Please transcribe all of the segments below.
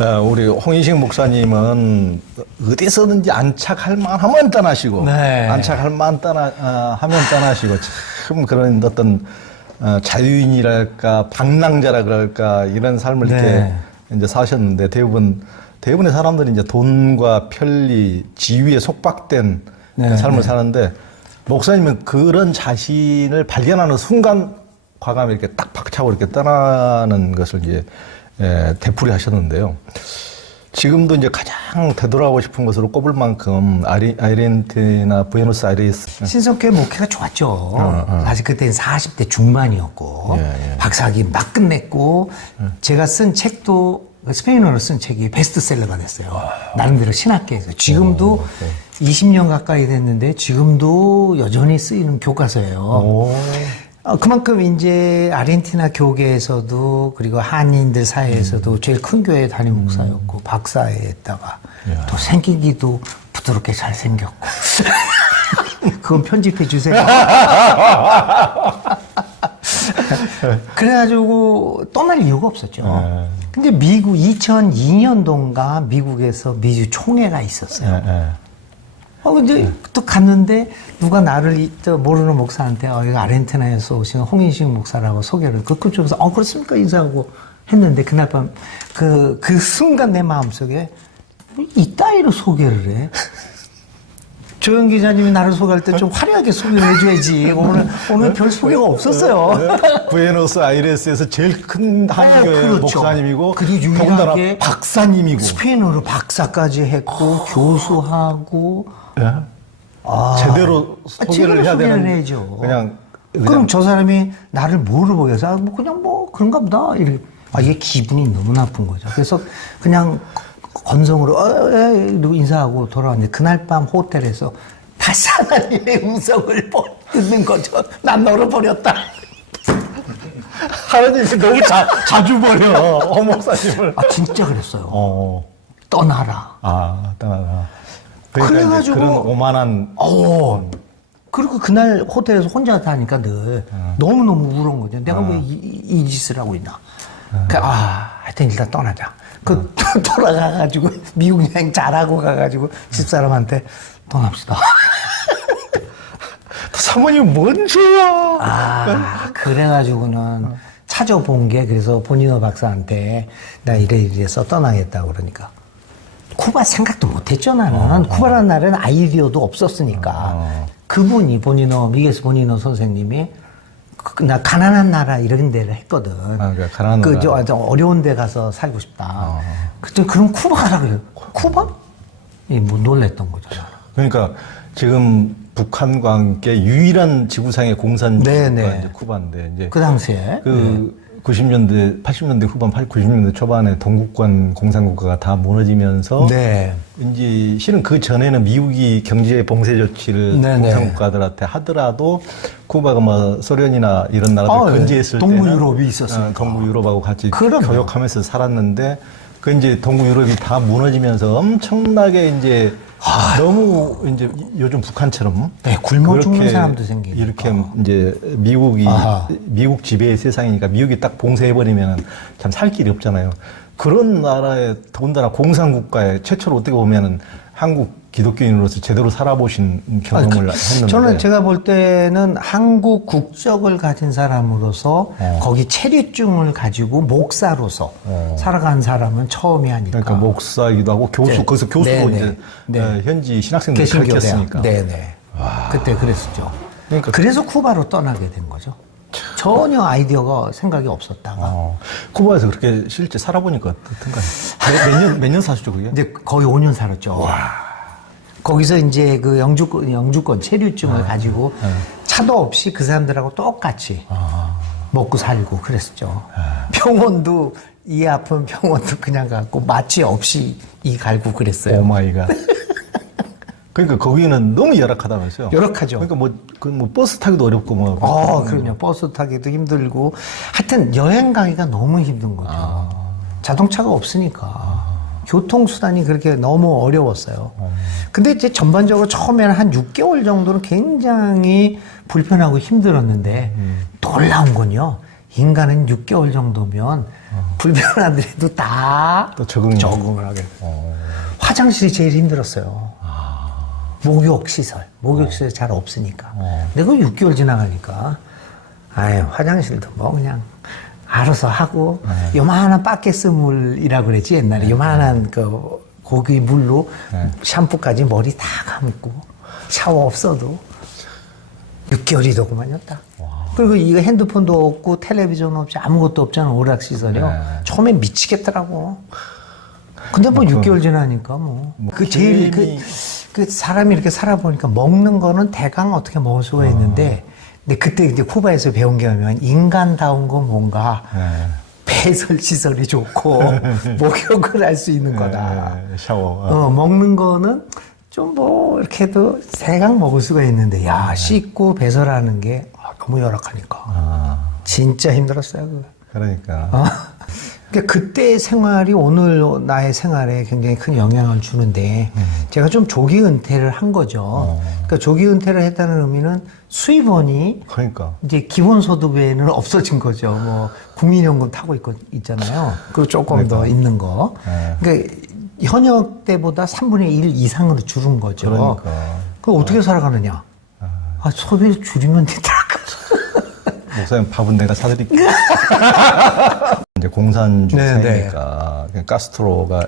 우리 홍인식 목사님은 어디서든지 안착할 만하면 떠나시고, 네. 안착할 만 하면 떠나시고, 참 그런 어떤 자유인이랄까, 방랑자라 그럴까, 이런 삶을 네. 이렇게 이제 사셨는데, 대부분의 사람들이 이제 돈과 편리, 지위에 속박된 네, 삶을 네. 사는데, 목사님은 그런 자신을 발견하는 순간, 과감히 이렇게 딱 박차고 이렇게 떠나는 것을 이제 되풀이 하셨는데요. 지금도 이제 가장 되돌아가고 싶은 것으로 꼽을 만큼 아르헨티나 부에노스아이레스 신석교회 목회가 좋았죠. 사실 그때는 40대 중반이었고 예. 박사학위 막 끝냈고 제가 쓴 책도 스페인어로 쓴 책이 베스트셀러가 됐어요. 나름대로 신학계에서. 지금도 20년 가까이 됐는데 지금도 여전히 쓰이는 교과서예요. 그만큼 이제 아르헨티나 교계에서도 그리고 한인들 사이에서도 제일 큰 교회 담임 목사였고 박사에다가 또 생기기도 부드럽게 잘 생겼고 그건 편집해 주세요. 그래가지고 떠날 이유가 없었죠. 근데 미국 2002년도인가 미국에서 미주 총회가 있었어요. 근데 또 갔는데 누가 나를 모르는 목사한테 여기가 아르헨티나에서 오신 홍인식 목사라고 소개를 그쪽에서 그렇습니까 인사하고 했는데 그날 밤 그 순간 내 마음속에 이따위로 소개를 해. 조영 기자님이 나를 소개할 때 좀 화려하게 소개를 해줘야지. 오늘 별 소개가 없었어요. 부에노스아이레스에서 제일 큰 한교회 그렇죠. 목사님이고, 그리고 더군다나 유일하게 박사님이고, 스페인어로 박사까지 했고 교수하고. 제대로 소개를 해야 되는. 해야죠. 그냥 그럼 저 사람이 나를 뭐로 보겠어? 그냥 그런가 보다. 이렇게. 이게 기분이 너무 나쁜 거죠. 그래서 그냥 건성으로 이러고 인사하고 돌아왔는데 그날 밤 호텔에서 다시 하나님의 음성을 듣는 거죠. 난 너를 버렸다. 하나님이 너무 자주 버려, 목사님을. 진짜 그랬어요. 떠나라. 떠나라. 그러니까 그래가지고 그런 오만한. 그리고 그날 호텔에서 혼자 다니까 늘 너무너무 우울한 거죠. 내가 왜 이 짓을 하고 있나. 하여튼 일단 떠나자. 돌아가가지고 미국 여행 잘하고 가가지고 집사람한테 떠납시다. 사모님 뭔 죄야? 그래가지고는 찾아본 게 그래서 보니노 박사한테 나 이래서 떠나겠다고 그러니까 쿠바 생각도 못했죠 나는. 쿠바라는 나라는 아이디어도 없었으니까. 그분이 미게스 보니노 선생님이 나 가난한 나라 이런 데를 했거든. 그러니까 가난한 나라. 저 어려운 데 가서 살고 싶다. 그때 그럼 쿠바 가라 그래요. 쿠바? 놀랬던 거죠. 그러니까 지금 북한과 함께 유일한 지구상의 공산주가 이제 쿠바인데 이제 그 당시에 90년대, 80년대 후반, 90년대 초반에 동국권 공산국가가 다 무너지면서 이제 실은 그 전에는 미국이 경제 봉쇄 조치를 공산국가들한테 하더라도 쿠바가 뭐 소련이나 이런 나라들 근제했을 때는 동부 유럽이 있었어요. 동부 유럽하고 같이 교역하면서 살았는데 그 이제 동부 유럽이 다 무너지면서 엄청나게 이제 너무 이제 요즘 북한처럼 굶어 죽는 사람도 생기고 이렇게 이제 미국 지배의 세상이니까 미국이 딱 봉쇄해버리면 참 살 길이 없잖아요. 그런 나라에 더군다나 공산국가에 최초로 어떻게 보면은 한국 기독교인으로서 제대로 살아보신 경험을 했는데 저는 제가 볼 때는 한국 국적을 가진 사람으로서 거기 체류증을 가지고 목사로서 살아간 사람은 처음이 아닐까. 그러니까 목사이기도 하고 교수, 거기서 교수도 이제 현지 신학생들 가르쳤으니까. 그때 그랬었죠. 그래서 쿠바로 떠나게 된 거죠. 전혀 아이디어가 생각이 없었다가. 쿠바에서 그렇게 실제 살아보니까 어떤가요? 몇 년 사셨죠, 그게? 이제 거의 5년 살았죠. 거기서 이제 그 영주권 체류증을 가지고 차도 없이 그 사람들하고 똑같이 먹고 살고 그랬었죠. 병원도 이 아픈 병원도 그냥 가고 마취 없이 이 갈고 그랬어요. 오마이갓. 그러니까 거기는 너무 열악하다면서요? 열악하죠. 그러니까 뭐 버스 타기도 어렵고 뭐. 그럼요. 버스 타기도 힘들고 하여튼 여행 가기가 너무 힘든 거죠. 자동차가 없으니까. 교통수단이 그렇게 너무 어려웠어요. 근데 이제 전반적으로 처음에는 한 6개월 정도는 굉장히 불편하고 힘들었는데 놀라운 건요. 인간은 6개월 정도면 불편하더라도 다 또 적응을 하게. 화장실이 제일 힘들었어요. 목욕시설 잘 없으니까. 근데 그 6개월 지나가니까, 화장실도 뭐 그냥 알아서 하고, 요만한 바켓스물이라고 그랬지, 옛날에. 요만한 그 고기 물로 샴푸까지 머리 다 감고, 샤워 없어도 6개월이 더구만요, 딱. 그리고 이거 핸드폰도 없고, 텔레비전 없이 아무것도 없잖아, 오락시설이요. 처음에 미치겠더라고. 근데 뭐 6개월 지나니까 그 제일 그 사람이 이렇게 살아보니까 먹는 거는 대강 어떻게 먹을 수가 있는데, 근데 그때 이제 쿠바에서 배운 게 뭐냐면 인간다운 건 뭔가 배설 시설이 좋고 목욕을 할 수 있는 거다. 샤워. 먹는 거는 좀 뭐 이렇게 해도 대강 먹을 수가 있는데, 씻고 배설하는 게 너무 열악하니까 진짜 힘들었어요. 그거. 그러니까. 그러니까 그때의 생활이 오늘 나의 생활에 굉장히 큰 영향을 주는데, 제가 좀 조기 은퇴를 한 거죠. 그러니까 조기 은퇴를 했다는 의미는 수입원이 그러니까. 이제 기본소득 외에는 없어진 거죠. 뭐 국민연금 타고 있잖아요. 그리고 조금 더 있는 거. 그러니까 현역 때보다 3분의 1 이상으로 줄은 거죠. 그러니까. 그럼 어떻게 살아가느냐? 소비를 줄이면 되더라고요. 목사님 밥은 내가 사드릴게요. 이제 공산주의 사회니까 카스트로가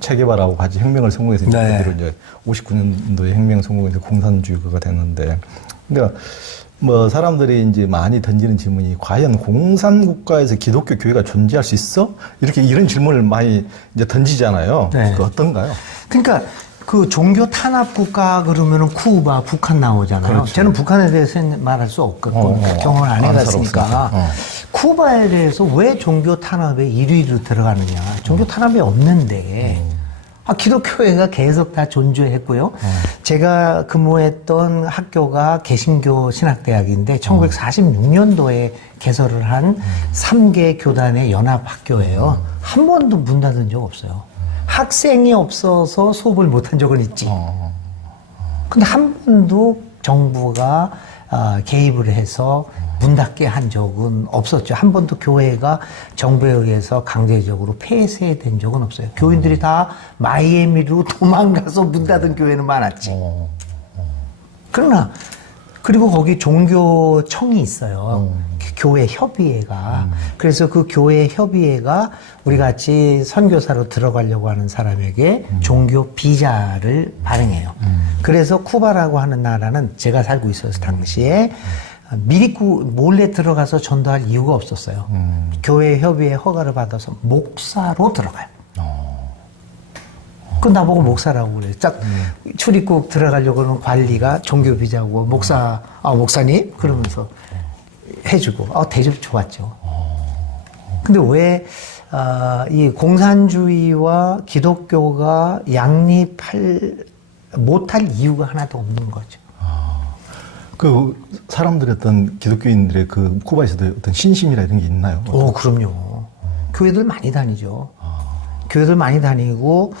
체게바라하고 같이 혁명을 성공해서 그대로 이제 59년도에 혁명 성공해서 공산주의가 됐는데, 그러니까 뭐 사람들이 이제 많이 던지는 질문이, 과연 공산국가에서 기독교 교회가 존재할 수 있어? 이런 질문을 많이 이제 던지잖아요. 그 어떤가요? 그러니까 그 종교 탄압 국가 그러면은 쿠바, 북한 나오잖아요. 그렇죠. 저는 북한에 대해서는 말할 수 없고 경험을 안 해봤으니까. 쿠바에 대해서 왜 종교 탄압에 1위로 들어가느냐? 종교 탄압이 없는데. 기독교회가 계속 다 존재했고요. 제가 근무했던 학교가 개신교 신학대학인데 1946년도에 개설을 한 3개 교단의 연합학교예요. 한 번도 문 닫은 적 없어요. 학생이 없어서 수업을 못한 적은 있지. 근데 한 번도 정부가 개입을 해서 문 닫게 한 적은 없었죠. 한 번도 교회가 정부에 의해서 강제적으로 폐쇄된 적은 없어요. 교인들이 다 마이애미로 도망가서 문 닫은 교회는 많았지. 그러나 그리고 거기 종교청이 있어요. 교회 협의회가. 그래서 그 교회 협의회가 우리 같이 선교사로 들어가려고 하는 사람에게 종교 비자를 발행해요. 그래서 쿠바라고 하는 나라는 제가 살고 있어서 당시에 미리 몰래 들어가서 전도할 이유가 없었어요. 교회 협의회 허가를 받아서 목사로 들어가요. 그 나보고 목사라고 그래요. 딱 출입국 들어가려고 하는 관리가 종교 비자고 목사님 그러면서 해주고 대접 좋았죠. 근데 왜 이 공산주의와 기독교가 못할 이유가 하나도 없는 거죠. 그 사람들의 어떤 기독교인들의 그 쿠바에서도 어떤 신심이라 이런 게 있나요? 그럼요. 교회들 많이 다니죠. 교회들 많이 다니고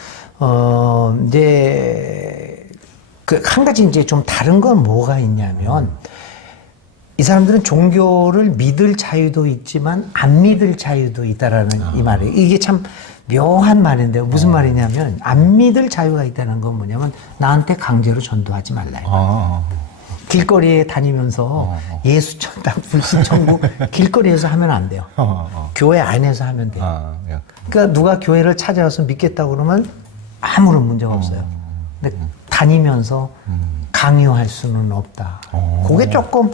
이제 그 한 가지 이제 좀 다른 건 뭐가 있냐면, 이 사람들은 종교를 믿을 자유도 있지만 안 믿을 자유도 있다라는 이 말이에요. 이게 참 묘한 말인데요. 무슨 말이냐면, 안 믿을 자유가 있다는 건 뭐냐면 나한테 강제로 전도하지 말라. 길거리에 다니면서 예수 천당 불신 천국 길거리에서 하면 안 돼요. 교회 안에서 하면 돼요. 그러니까 누가 교회를 찾아와서 믿겠다고 그러면 아무런 문제가 없어요. 근데 다니면서 강요할 수는 없다. 그게 조금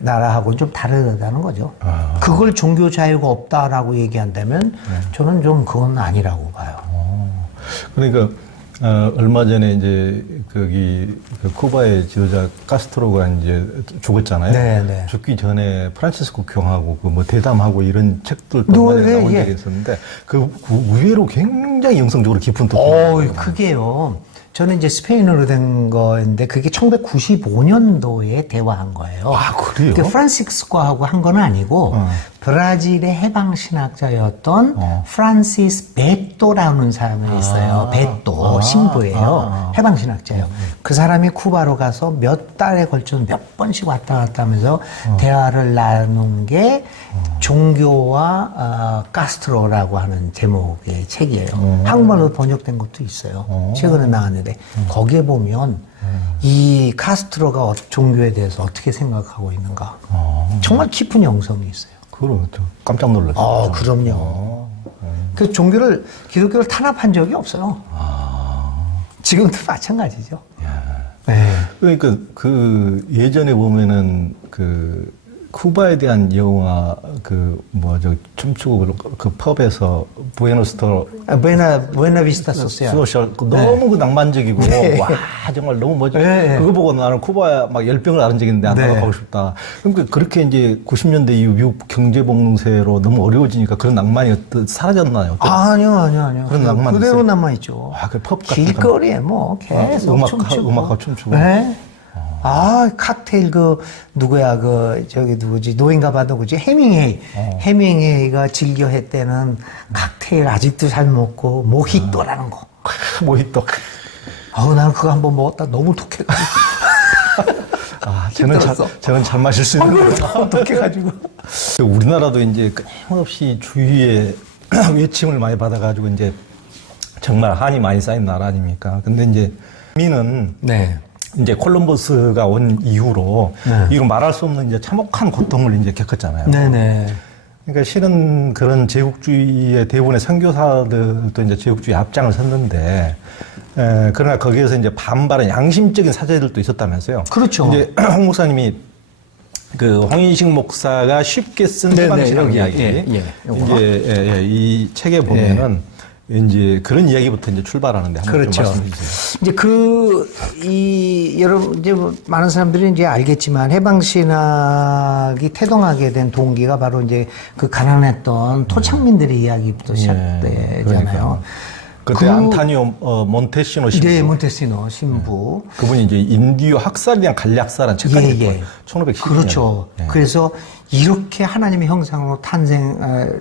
우리나라하고는 좀 다르다는 거죠. 그걸 종교 자유가 없다라고 얘기한다면 저는 좀 그건 아니라고 봐요. 그러니까 얼마 전에 이제 그 쿠바의 지도자 카스트로가 이제 죽었잖아요. 네네. 죽기 전에 프란치스코 교황하고 그 뭐 대담하고 이런 책들도 많이 나온 적이 있었는데, 그 의외로 굉장히 영성적으로 깊은 뜻이에요. 그게요. 저는 이제 스페인어로 된 거인데 그게 1995년도에 대화한 거예요. 그래요? 프란시스코하고 한 건 아니고 브라질의 해방 신학자였던 프란시스 베토라는 사람이 있어요. 베토 신부예요. 해방 신학자예요. 그 사람이 쿠바로 가서 몇 달에 걸쳐서 몇 번씩 왔다 갔다 하면서 대화를 나눈 게 종교와 카스트로라고 하는 제목의 책이에요. 한국말로 번역된 것도 있어요. 최근에 나왔는데 거기에 보면 이 카스트로가 종교에 대해서 어떻게 생각하고 있는가 정말 깊은 영성이 있어요. 그럼 깜짝 놀랐어요. 그럼요. 그 종교를 기독교를 탄압한 적이 없어요. 지금도 마찬가지죠. 네. 그러니까 그 예전에 보면은 그 쿠바에 대한 영화 춤추고 그 펍에서 부에나비스타 소시알. 너무 그 낭만적이고 와 정말 너무 멋져. 그거 보고 나는 쿠바에 막 열병을 앓은 적이 있는데 안 가고 싶다. 그러니까 그렇게 이제 90년대 이후 미국 경제 봉쇄로 너무 어려워지니까 그런 낭만이 사라졌나요? 아니요. 그런 낭만 그대로 남아 있죠. 그 펍 같은 길거리에 뭐 계속 춤추고. 음악하고 춤추고. 네. 칵테일 누구지 노인가봐 누구지 해밍웨이가 즐겨 했대는 칵테일 아직도 잘 먹고 모히또라는 거. 모히또. 나는 그거 한번 먹었다 너무 독해가지고. 저는 잘 마실 수 있는 거. 독해가지고. 우리나라도 이제 끊임없이 주위에 외침을 많이 받아가지고 이제 정말 한이 많이 쌓인 나라 아닙니까? 근데 이제 미는 이제 콜럼버스가 온 이후로 이거 말할 수 없는 이제 참혹한 고통을 이제 겪었잖아요. 네네. 그러니까 실은 그런 제국주의의 대부분의 선교사들도 이제 제국주의 앞장을 섰는데, 그러나 거기에서 이제 반발한 양심적인 사제들도 있었다면서요. 그렇죠. 이제 홍 목사님이 그 홍인식 목사가 쉽게 쓴 해방신학 이야기, 이제 이 책에 보면은. 이제 그런 이야기부터 이제 출발하는데 한번 좀 말씀해 주세요. 이제 여러분 이제 뭐 많은 사람들이 이제 알겠지만 해방신학이 태동하게 된 동기가 바로 이제 그 가난했던 토착민들의 이야기부터 시작되잖아요. 그때 안타니오 몬테시노 신부. 네, 몬테시노 신부. 그분이 이제 인디오 학살에 대한 간략사라는 책까지 읽어요. 1512년. 그렇죠. 그래서 이렇게 하나님의 형상으로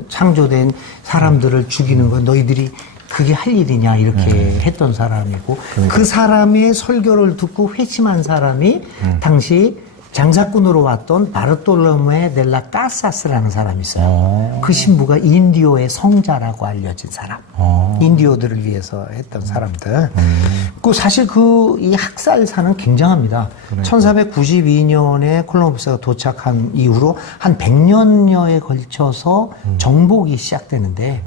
창조된 사람들을 죽이는 건 너희들이 그게 할 일이냐 이렇게 했던 사람이고 그 사람의 설교를 듣고 회심한 사람이 당시 장사꾼으로 왔던 바르톨로메 델라 까사스라는 사람이 있어요. 그 신부가 인디오의 성자라고 알려진 사람. 인디오들을 위해서 했던 사람들. 그 사실 이 학살사는 굉장합니다. 1492년에 콜럼버스가 도착한 이후로 한 100년여에 걸쳐서 정복이 시작되는데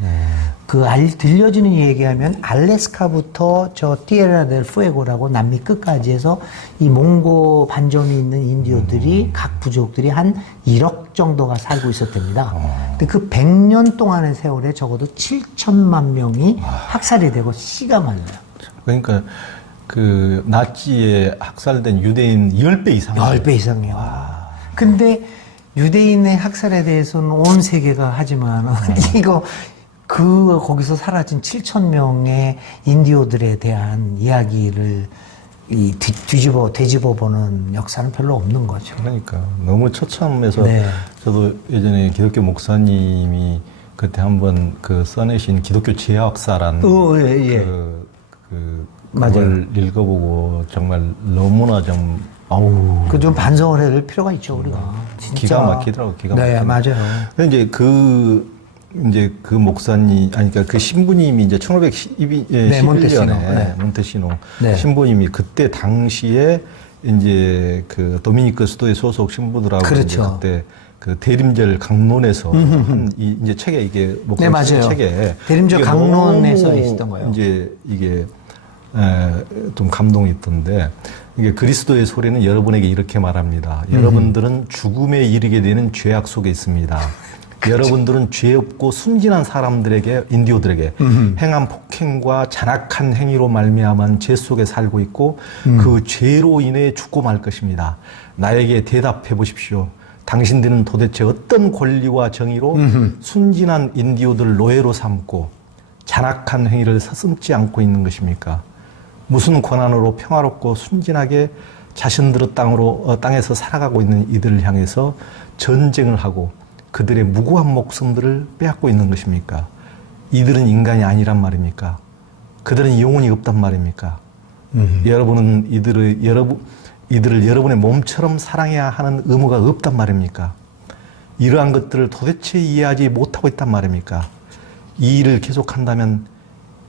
들려지는 얘기하면 알래스카부터 저 티에라 델 푸에고라고 남미 끝까지 해서 이 몽고 반점이 있는 인디오들이 각 부족들이 한 1억 정도가 살고 있었답니다. 근데 그 100년 동안의 세월에 적어도 7천만 명이 학살이 되고 씨가 말려요. 그러니까 그 나치에 학살된 유대인 10배 이상. 10배 이상이요. 근데 유대인의 학살에 대해서는 온 세계가 하지만 거기서 사라진 7천 명의 인디오들에 대한 이야기를 되짚어 보는 역사는 별로 없는 거죠. 그러니까 너무 처참해서 저도 예전에 기독교 목사님이 그때 한번 써내신 기독교 제약사란 그걸 읽어보고 정말 너무나 좀 좀 반성을 해야 될 필요가 있죠 우리가. 진짜. 기가 막히더라고. 네, 맞아요. 근데 이제 그 목사님, 그러니까 그 신부님이 이제 1511년에 몬테시노 신부님이 그때 당시에 이제 그 도미니크 수도의 소속 신부들하고 그렇죠. 그때 그 대림절 강론에서 이제 책에 이게 맞아요. 책에 대림절 강론에서 있었던 거예요. 이제 이게 좀 감동이 있던데 이게 그리스도의 소리는 여러분에게 이렇게 말합니다. 여러분들은 죽음에 이르게 되는 죄악 속에 있습니다. 여러분들은 죄 없고 순진한 사람들에게 인디오들에게 행한 폭행과 잔악한 행위로 말미암은 죄 속에 살고 있고 그 죄로 인해 죽고 말 것입니다. 나에게 대답해 보십시오. 당신들은 도대체 어떤 권리와 정의로 순진한 인디오들을 노예로 삼고 잔악한 행위를 서슴지 않고 있는 것입니까? 무슨 권한으로 평화롭고 순진하게 자신들의 땅에서 살아가고 있는 이들을 향해서 전쟁을 하고 그들의 무고한 목숨들을 빼앗고 있는 것입니까? 이들은 인간이 아니란 말입니까? 그들은 영혼이 없단 말입니까? 여러분은 이들을 여러분의 몸처럼 사랑해야 하는 의무가 없단 말입니까? 이러한 것들을 도대체 이해하지 못하고 있단 말입니까? 이 일을 계속한다면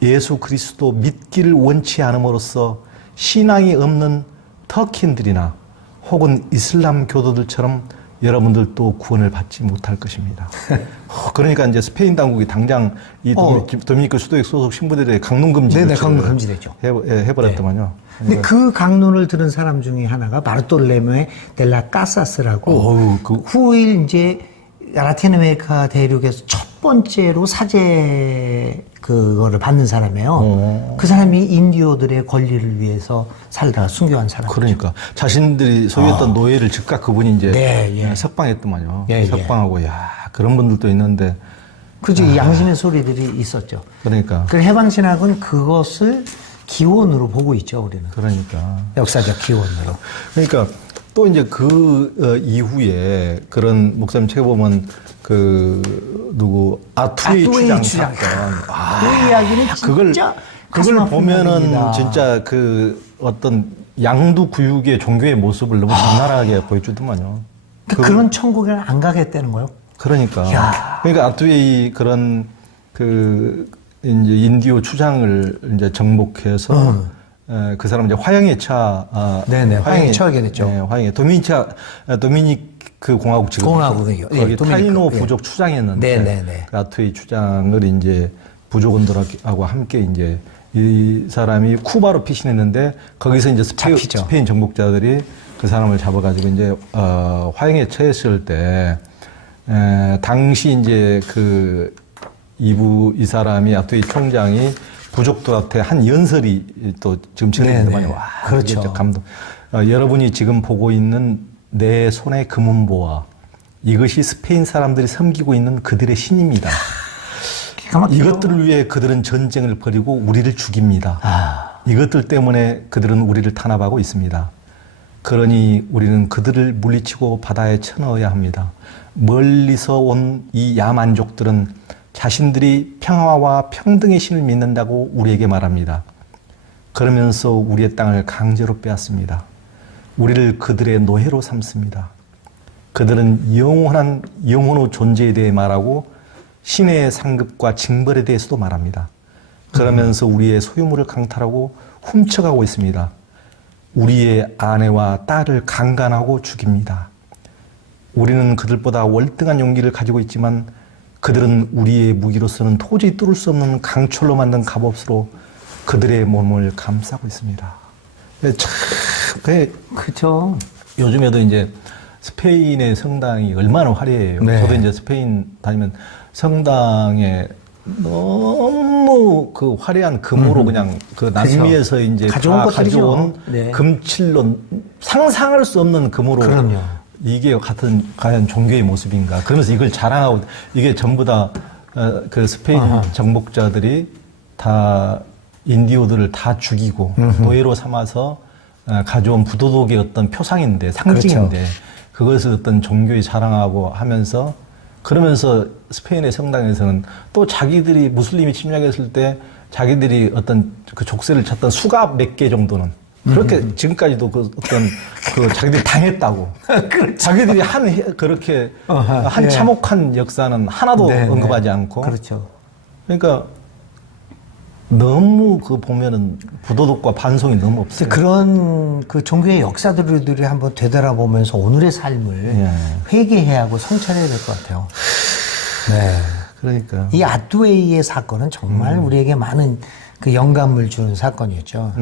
예수 그리스도 믿기를 원치 않음으로써 신앙이 없는 터키인들이나 혹은 이슬람 교도들처럼 여러분들도 구원을 받지 못할 것입니다. 그러니까 이제 스페인 당국이 당장 이 도미니카 수도역 소속 신부들의 강론 금지 네네, 강론 금지됐죠. 해버렸더만요. 근데 그 강론을 들은 사람 중에 하나가 바르톨레메 델라 까사스라고 후일 이제 라틴 아메리카 대륙에서 첫 번째로 사제 그거를 받는 사람이에요. 그 사람이 인디오들의 권리를 위해서 살다가 순교한 사람. 그러니까 자신들이 소유했던 노예를 즉각 그분이 이제 석방했더만요. 석방하고 야 그런 분들도 있는데. 그죠. 양심의 소리들이 있었죠. 그러니까. 그 해방신학은 그것을 기원으로 보고 있죠, 우리는. 그러니까. 역사적 기원으로. 그러니까 또 이제 그 이후에 그런 목사님 책에 보면 아투웨이 추장 사건. 그 이야기는 진짜 그걸 보면은 진짜 그 어떤 양두구육의 종교의 모습을 너무 적나라하게 보여주더만요. 그런 천국에는 안 가겠다는 거요? 그러니까. 그러니까 아투웨이 그런 이제 인디오 추장을 이제 정복해서 그 사람 이제 화형에 화형에 처하게 됐죠. 네, 화형에 도미니크 공화국 지금 공화국이요. 거기 타이노 부족 추장이었는데 그 아투웨이 추장을 이제 부족원들하고 함께 이제 이 사람이 쿠바로 피신했는데 거기서 이제 스페인 정복자들이 그 사람을 잡아가지고 이제 화형에 처했을 때 당시 이제 이 사람이 아투웨이 총장이 부족들한테 한 연설이 또 지금 전해지더만요. 와, 그렇죠. 감동. 여러분이 지금 보고 있는 내 손의 금은보화, 이것이 스페인 사람들이 섬기고 있는 그들의 신입니다. 이것들을 위해 그들은 전쟁을 벌이고 우리를 죽입니다. 이것들 때문에 그들은 우리를 탄압하고 있습니다. 그러니 우리는 그들을 물리치고 바다에 쳐넣어야 합니다. 멀리서 온 이 야만족들은 자신들이 평화와 평등의 신을 믿는다고 우리에게 말합니다. 그러면서 우리의 땅을 강제로 빼앗습니다. 우리를 그들의 노예로 삼습니다. 그들은 영원의 존재에 대해 말하고 신의 상급과 징벌에 대해서도 말합니다. 그러면서 우리의 소유물을 강탈하고 훔쳐가고 있습니다. 우리의 아내와 딸을 강간하고 죽입니다. 우리는 그들보다 월등한 용기를 가지고 있지만 그들은 우리의 무기로서는 도저히 뚫을 수 없는 강철로 만든 갑옷으로 그들의 몸을 감싸고 있습니다. 그렇죠. 요즘에도 이제 스페인의 성당이 얼마나 화려해요. 저도 이제 스페인 다니면 성당에 너무 그 화려한 금으로 그냥 그 남미에서 이제 가져온 금칠로 상상할 수 없는 금으로. 그럼요. 이게 과연 종교의 모습인가? 그러면서 이걸 자랑하고 이게 전부 다 그 스페인 정복자들이 다 인디오들을 다 죽이고 노예로 삼아서 가져온 부도덕의 어떤 표상인데 상징인데 그것을 어떤 종교에 자랑하고 하면서 그러면서 스페인의 성당에서는 또 자기들이 무슬림이 침략했을 때 자기들이 어떤 그 족쇄를 쳤던 수갑 몇 개 정도는 그렇게 지금까지도 자기들이 당했다고. 자기들이 그렇게 한 참혹한 역사는 하나도 언급하지 않고. 그렇죠. 그러니까 너무 보면은 부도덕과 반성이 너무 없어요. 그런 그 종교의 역사들을 한번 되돌아보면서 오늘의 삶을 회개해야 하고 성찰해야 될 것 같아요. 네. 그러니까. 이 아투웨이의 사건은 정말 우리에게 많은 그 영감을 주는 사건이었죠.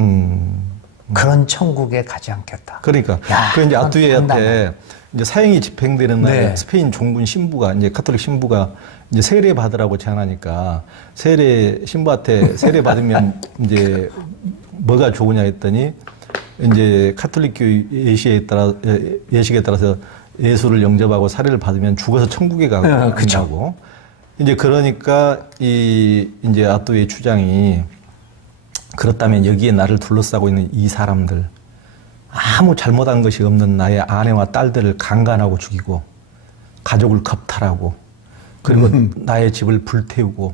그런 천국에 가지 않겠다. 그러니까. 그 이제 아투웨이한테 이제 사형이 집행되는 날 스페인 종군 신부가 이제 카톨릭 신부가 이제 세례 받으라고 제안하니까 신부한테 세례 받으면 이제 뭐가 좋으냐 했더니 이제 카톨릭교 예식에 따라서 예수를 영접하고 사례를 받으면 죽어서 천국에 가고 이제 그러니까 이제 아투웨이 추장이 그렇다면 여기에 나를 둘러싸고 있는 이 사람들 아무 잘못한 것이 없는 나의 아내와 딸들을 강간하고 죽이고 가족을 겁탈하고 그리고 나의 집을 불태우고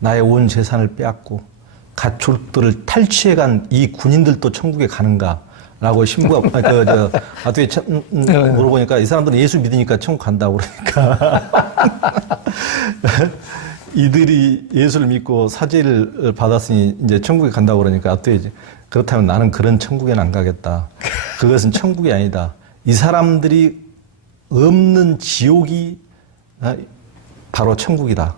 나의 온 재산을 빼앗고 가축들을 탈취해간 이 군인들도 천국에 가는가라고 신부가 아두에 물어보니까 이 사람들은 예수 믿으니까 천국 간다고 그러니까 이들이 예수를 믿고 사죄를 받았으니 이제 천국에 간다고 그러니까 아두에 그렇다면 나는 그런 천국에는 안 가겠다. 그것은 천국이 아니다. 이 사람들이 없는 지옥이 바로 천국이다.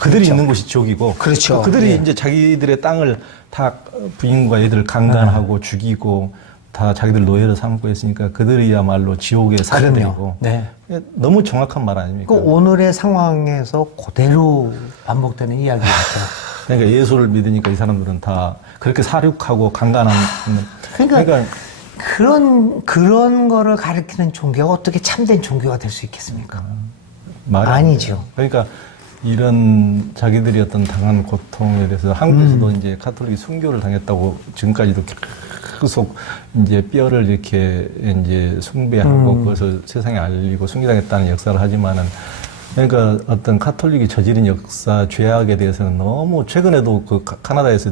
그들이 그렇죠. 있는 곳이 지옥이고, 그렇죠. 그들이 예. 이제 자기들의 땅을 다 부인과 애들 강간하고 죽이고 다 자기들 노예로 삼고 했으니까 그들이야말로 지옥의 사람들이고. 네. 너무 정확한 말 아닙니까? 그 오늘의 상황에서 그대로 반복되는 이야기 같아요. 그러니까 예수를 믿으니까 이 사람들은 다 그렇게 사륙하고 강간하는. 그러니까 그런 거를 가르치는 종교가 어떻게 참된 종교가 될 수 있겠습니까? 말이 아니죠. 그러니까 이런 자기들이 어떤 당한 고통에 대해서 한국에서도 이제 가톨릭이 순교를 당했다고 지금까지도 계속 이제 뼈를 이렇게 이제 숭배하고 그것을 세상에 알리고 순교당했다는 역사를 하지만은 그러니까 어떤 가톨릭이 저지른 역사 죄악에 대해서는 너무 최근에도 그 카나다에서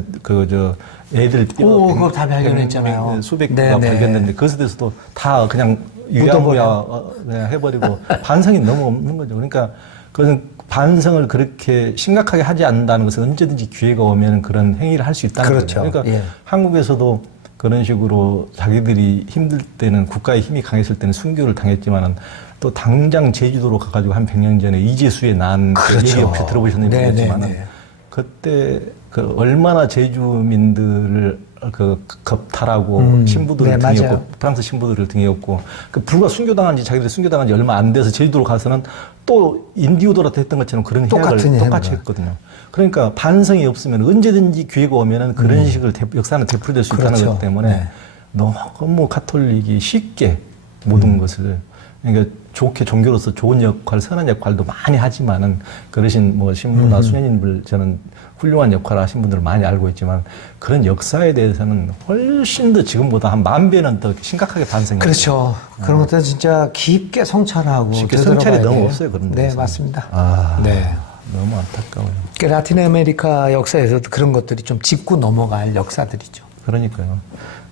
애들 뼈 그거 다 발견했잖아요. 수백 개가 발견됐는데 그것에 대해서도 다 그냥 유야무야 그냥 해버리고 반성이 너무 없는 거죠. 그러니까 그것은 반성을 그렇게 심각하게 하지 않는다는 것은 언제든지 기회가 오면 그런 행위를 할 수 있다는 그렇죠. 거죠. 그러니까 예. 한국에서도 그런 식으로 자기들이 힘들 때는 국가의 힘이 강했을 때는 순교를 당했지만은 또 당장 제주도로 가가지고 한 100년 전에 이재수에 난 그렇죠. 얘기 혹시 들어보셨는지 모르겠지만은 네네네. 그때 그 얼마나 제주민들을 그 겁탈하고 신부들을 등에 맞아요. 업고 프랑스 신부들을 등에 업고 그 불과 순교당한 지 자기들 순교당한 지 얼마 안 돼서 제주도로 가서는 또 인디오들한테 했던 것처럼 그런 해악을 똑같이 했거든요. 그러니까 반성이 없으면 언제든지 기회가 오면은 그런 식을 역사는 되풀이될 수 있다는 그렇죠. 것 때문에 네. 너무 가톨릭이 쉽게 모든 것을 그러니까 좋게 종교로서 좋은 역할, 선한 역할도 많이 하지만은 그러신 뭐 신부나 수녀님들 저는 훌륭한 역할을 하신 분들을 많이 알고 있지만 그런 역사에 대해서는 훨씬 더 지금보다 한 10,000배는 더 심각하게 반성해요. 그렇죠. 그런 것들 진짜 깊게 성찰하고 쉽게 되돌아봐야 성찰이 너무 돼요. 없어요, 그런 네, 데서. 맞습니다. 네. 너무 안타까워요. 라틴 아메리카 역사에서도 그런 것들이 좀 짚고 넘어갈 역사들이죠. 그러니까요.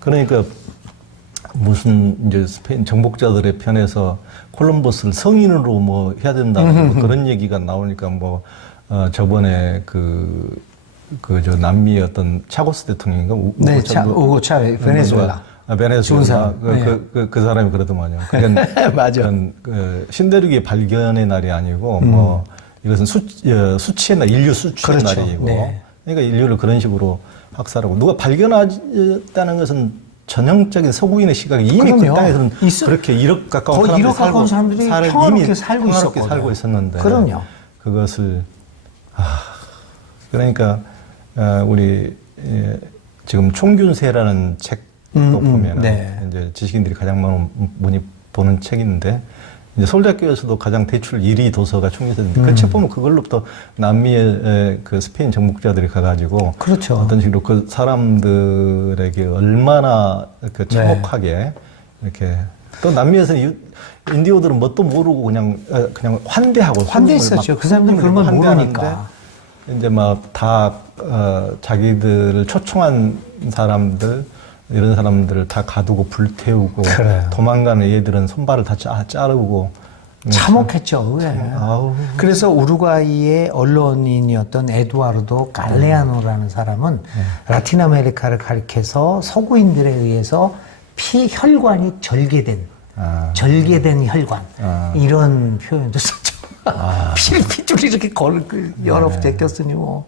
그러니까 무슨 이제 스페인 정복자들의 편에서 콜럼버스를 성인으로 뭐 해야 된다는 뭐 그런 얘기가 나오니까 뭐 저번에 저 남미의 어떤 차고스 대통령인가? 네, 우고 차베, 베네수엘라. 베네수엘라. 그 사람이 그러더만요. 그러니까 맞아. 신대륙의 발견의 날이 아니고 뭐 이것은 수치의 날, 인류 수치의 그렇죠. 날이고. 네. 그러니까 인류를 그런 식으로 학살하고 누가 발견했다는 것은 전형적인 서구인의 시각이 이미 그럼요. 그 땅에서는 그렇게 1억 가까운 거의 1억 가까운 사람들이 평화롭게 살고 평화롭게 있었거든요. 살고 있었는데 그럼요. 그것을 그러니까 우리 지금 총균세라는 책도 보면 네. 이제 지식인들이 가장 많이 보는 책인데 이제 서울대학교에서도 가장 대출 1위 도서가 총균세인데 그 책 보면 그걸로부터 남미의 그 스페인 정복자들이 가가지고 그렇죠. 어떤 식으로 그 사람들에게 얼마나 그 참혹하게 이렇게 또 남미에서는 인디오들은 뭣도 모르고 그냥 환대하고 환대했었죠. 그 사람들은 그런 걸 모르니까. 이제 막 다 자기들을 초청한 사람들 이런 사람들을 다 가두고 불태우고 그래요. 도망가는 얘들은 손발을 다 자르고 참혹했죠. 왜? 아우. 그래서 우루과이의 언론인이었던 에두아르도 갈레아노라는 사람은 라틴 아메리카를 가리켜서 서구인들에 의해서 혈관이 절개된 혈관 이런 표현도 썼죠. 핏줄 이렇게 여러 제꼈으니 뭐.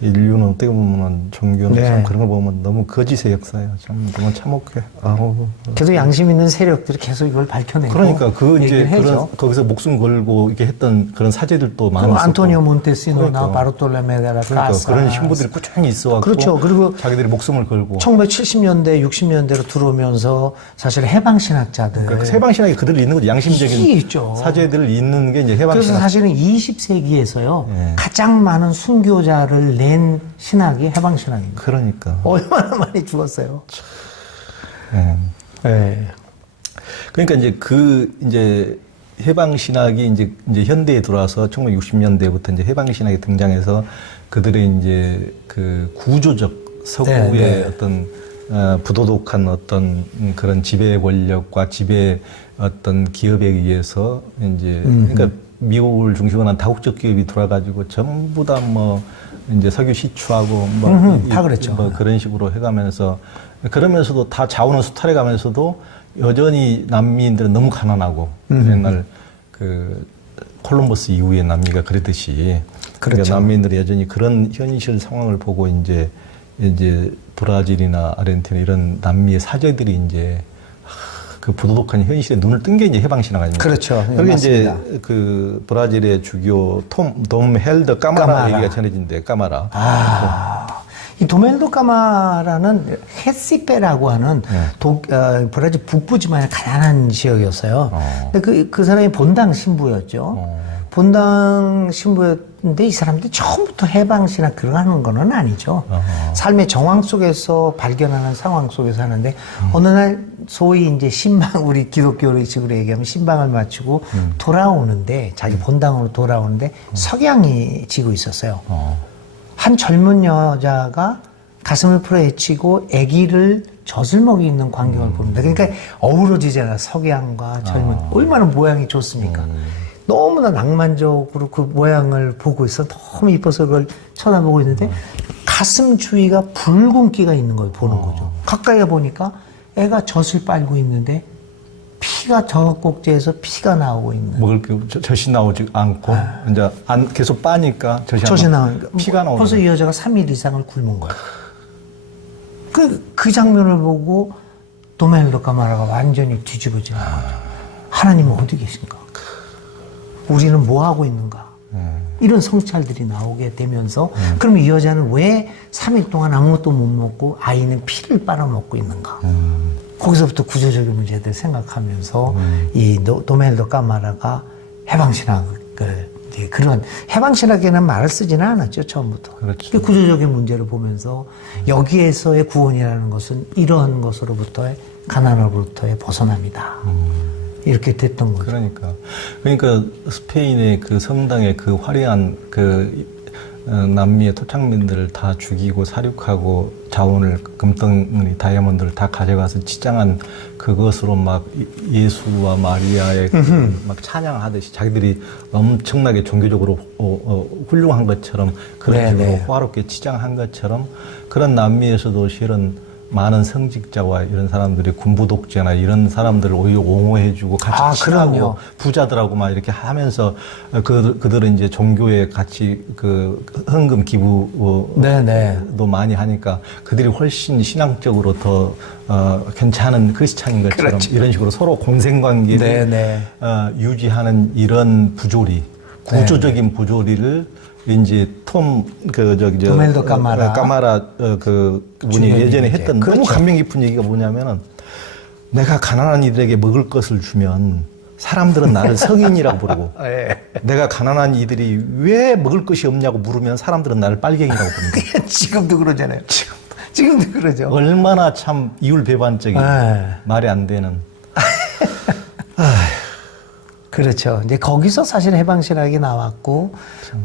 인류는 어떻게 보면 종교는 네. 참 그런 걸 보면 너무 거짓의 역사예요. 참 너무 참혹해. 계속 양심 있는 세력들이 계속 이걸 밝혀내고. 그러니까 이제 해죠. 거기서 목숨 걸고 이렇게 했던 그런 사제들도 많았고. 안토니오 몬테시노나 그러니까. 바르톨레메 데라 카사. 그런 신부들이 꾸준히 있어왔고. 그렇죠. 그리고 자기들이 목숨을 걸고. 1970년대, 60년대로 들어오면서 사실 해방신학자들. 그러니까 해방신학이 그들을 있는 거죠. 양심적인 있죠. 사제들을 있는 게 이제 그래서 해방신학. 사실은 20세기에서요. 네. 가장 많은 순교자를 낸 신학이 해방신학입니다. 그러니까. 얼마나 많이 죽었어요. 네. 네. 그러니까 이제 해방 신학이 이제 현대에 들어와서 1960년대부터 이제 해방 신학이 등장해서 그들의 이제 그 구조적 서구의 네. 어떤 부도덕한 어떤 그런 지배 권력과 지배 어떤 기업에 의해서 이제 그러니까 미국을 중심으로 한 다국적 기업이 들어와가지고 전부 다 뭐 이제 석유 시추하고 뭐 다 그랬죠. 뭐 그런 식으로 해가면서 그러면서도 다 자원을 수탈해가면서도 여전히 난민들은 너무 가난하고 옛날 그 콜럼버스 이후에 남미가 그랬듯이 그러니까 그렇죠. 난민들이 여전히 그런 현실 상황을 보고 이제 브라질이나 아르헨티나 이런 남미의 사제들이 이제 그 부도덕한 현실에 눈을 뜬 게 이제 해방신학 아닙니까? 그렇죠. 네, 그리고 이제 맞습니다. 그 브라질의 주교 돔 헬더 까마라 얘기가 전해진대. 까마라. 이 도멜도 까마라는 헤시페라고 하는 브라질 북부지만의 가난한 지역이었어요. 근데 그 사람이 본당 신부였죠. 본당 신부였는데 이 사람들이 처음부터 해방신학 그런 하는 거는 아니죠. 삶의 정황 속에서 발견하는 상황 속에서 하는데 어느 날 소위 이제 신방, 우리 기독교식으로 얘기하면 신방을 마치고 돌아오는데 자기 본당으로 돌아오는데 석양이 지고 있었어요. 한 젊은 여자가 가슴을 풀어헤치고 아기를 젖을 먹이고 있는 광경을 보는데 그러니까 어우러지잖아. 석양과 젊은 얼마나 모양이 좋습니까? 너무나 낭만적으로 그 모양을 보고 있어. 너무 이뻐서 그걸 쳐다보고 있는데 가슴 주위가 붉은기가 있는 걸 보는 거죠. 가까이 보니까 애가 젖을 빨고 있는데 피가 젖꼭지에서 피가 나오고 있는. 먹을 게 젖이 나오지 않고 이제 안 계속 빠니까 젖이 나오니까 피가 나오는. 벌써 이 여자가 3일 이상을 굶은 거야. 그 장면을 보고 도멜도 까마라가 완전히 뒤집어진 거죠. 하나님은 어디 계신가? 우리는 뭐 하고 있는가? 이런 성찰들이 나오게 되면서 그럼 이 여자는 왜 3일 동안 아무것도 못 먹고 아이는 피를 빨아먹고 있는가? 거기서부터 구조적인 문제들 생각하면서 이 도멜도 까마라가 해방신학을 그런 해방신학에는 말을 쓰지는 않았죠 처음부터. 그렇죠. 그 구조적인 문제를 보면서 여기에서의 구원이라는 것은 이러한 것으로부터의 가난으로부터의 벗어남이다. 이렇게 됐던 거죠. 그러니까 스페인의 그 성당의 그 화려한 그 남미의 토착민들을 다 죽이고 사륙하고 자원을 금덩이 다이아몬드를 다 가져가서 치장한 그것으로 막 예수와 마리아의 막 찬양하듯이 자기들이 엄청나게 종교적으로 훌륭한 것처럼 그런 식으로 호화롭게 치장한 것처럼 그런 남미에서도 실은 많은 성직자와 이런 사람들이 군부 독재나 이런 사람들을 오히려 옹호해주고 같이 친하고 부자들하고 막 이렇게 하면서 그들은 이제 종교에 같이 그 헌금 기부도 많이 하니까 그들이 훨씬 신앙적으로 더 괜찮은 크리스찬인 것처럼 그렇죠. 이런 식으로 서로 공생관계를 유지하는 이런 부조리, 구조적인 부조리를 이제 도멜도 까마라 그 분이 예전에 했던 너무 감명 깊은 얘기가 뭐냐면은 내가 가난한 이들에게 먹을 것을 주면 사람들은 나를 성인이라고 부르고 내가 가난한 이들이 왜 먹을 것이 없냐고 물으면 사람들은 나를 빨갱이라고 부른다. 지금도 그러잖아요. 지금도 그러죠. 얼마나 참 이율배반적인 말이 안 되는. 그렇죠. 이제 거기서 사실 해방신학이 나왔고,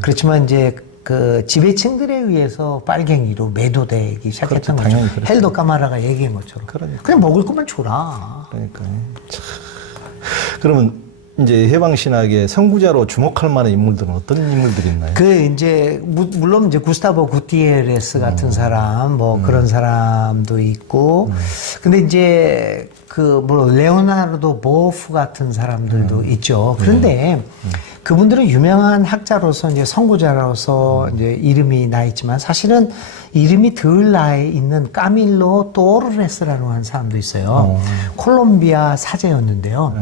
그렇지만 이제 그 지배층들에 의해서 빨갱이로 매도되기 시작했던 거죠. 헬도 까마라가 얘기한 것처럼. 그냥 먹을 것만 줘라. 그러니까요. 그러면 이제 해방신학의 선구자로 주목할 만한 인물들은 어떤 인물들이 있나요? 그 이제 물론 이제 구스타보 구티에레스 같은 사람 뭐 그런 사람도 있고 근데 이제 그 뭐 레오나르도 보프 같은 사람들도 있죠. 그런데 그분들은 유명한 학자로서 이제 선구자로서 이제 이름이 나 있지만 사실은 이름이 덜 나 있는 까밀로 또르레스라는 하는 사람도 있어요. 콜롬비아 사제였는데요.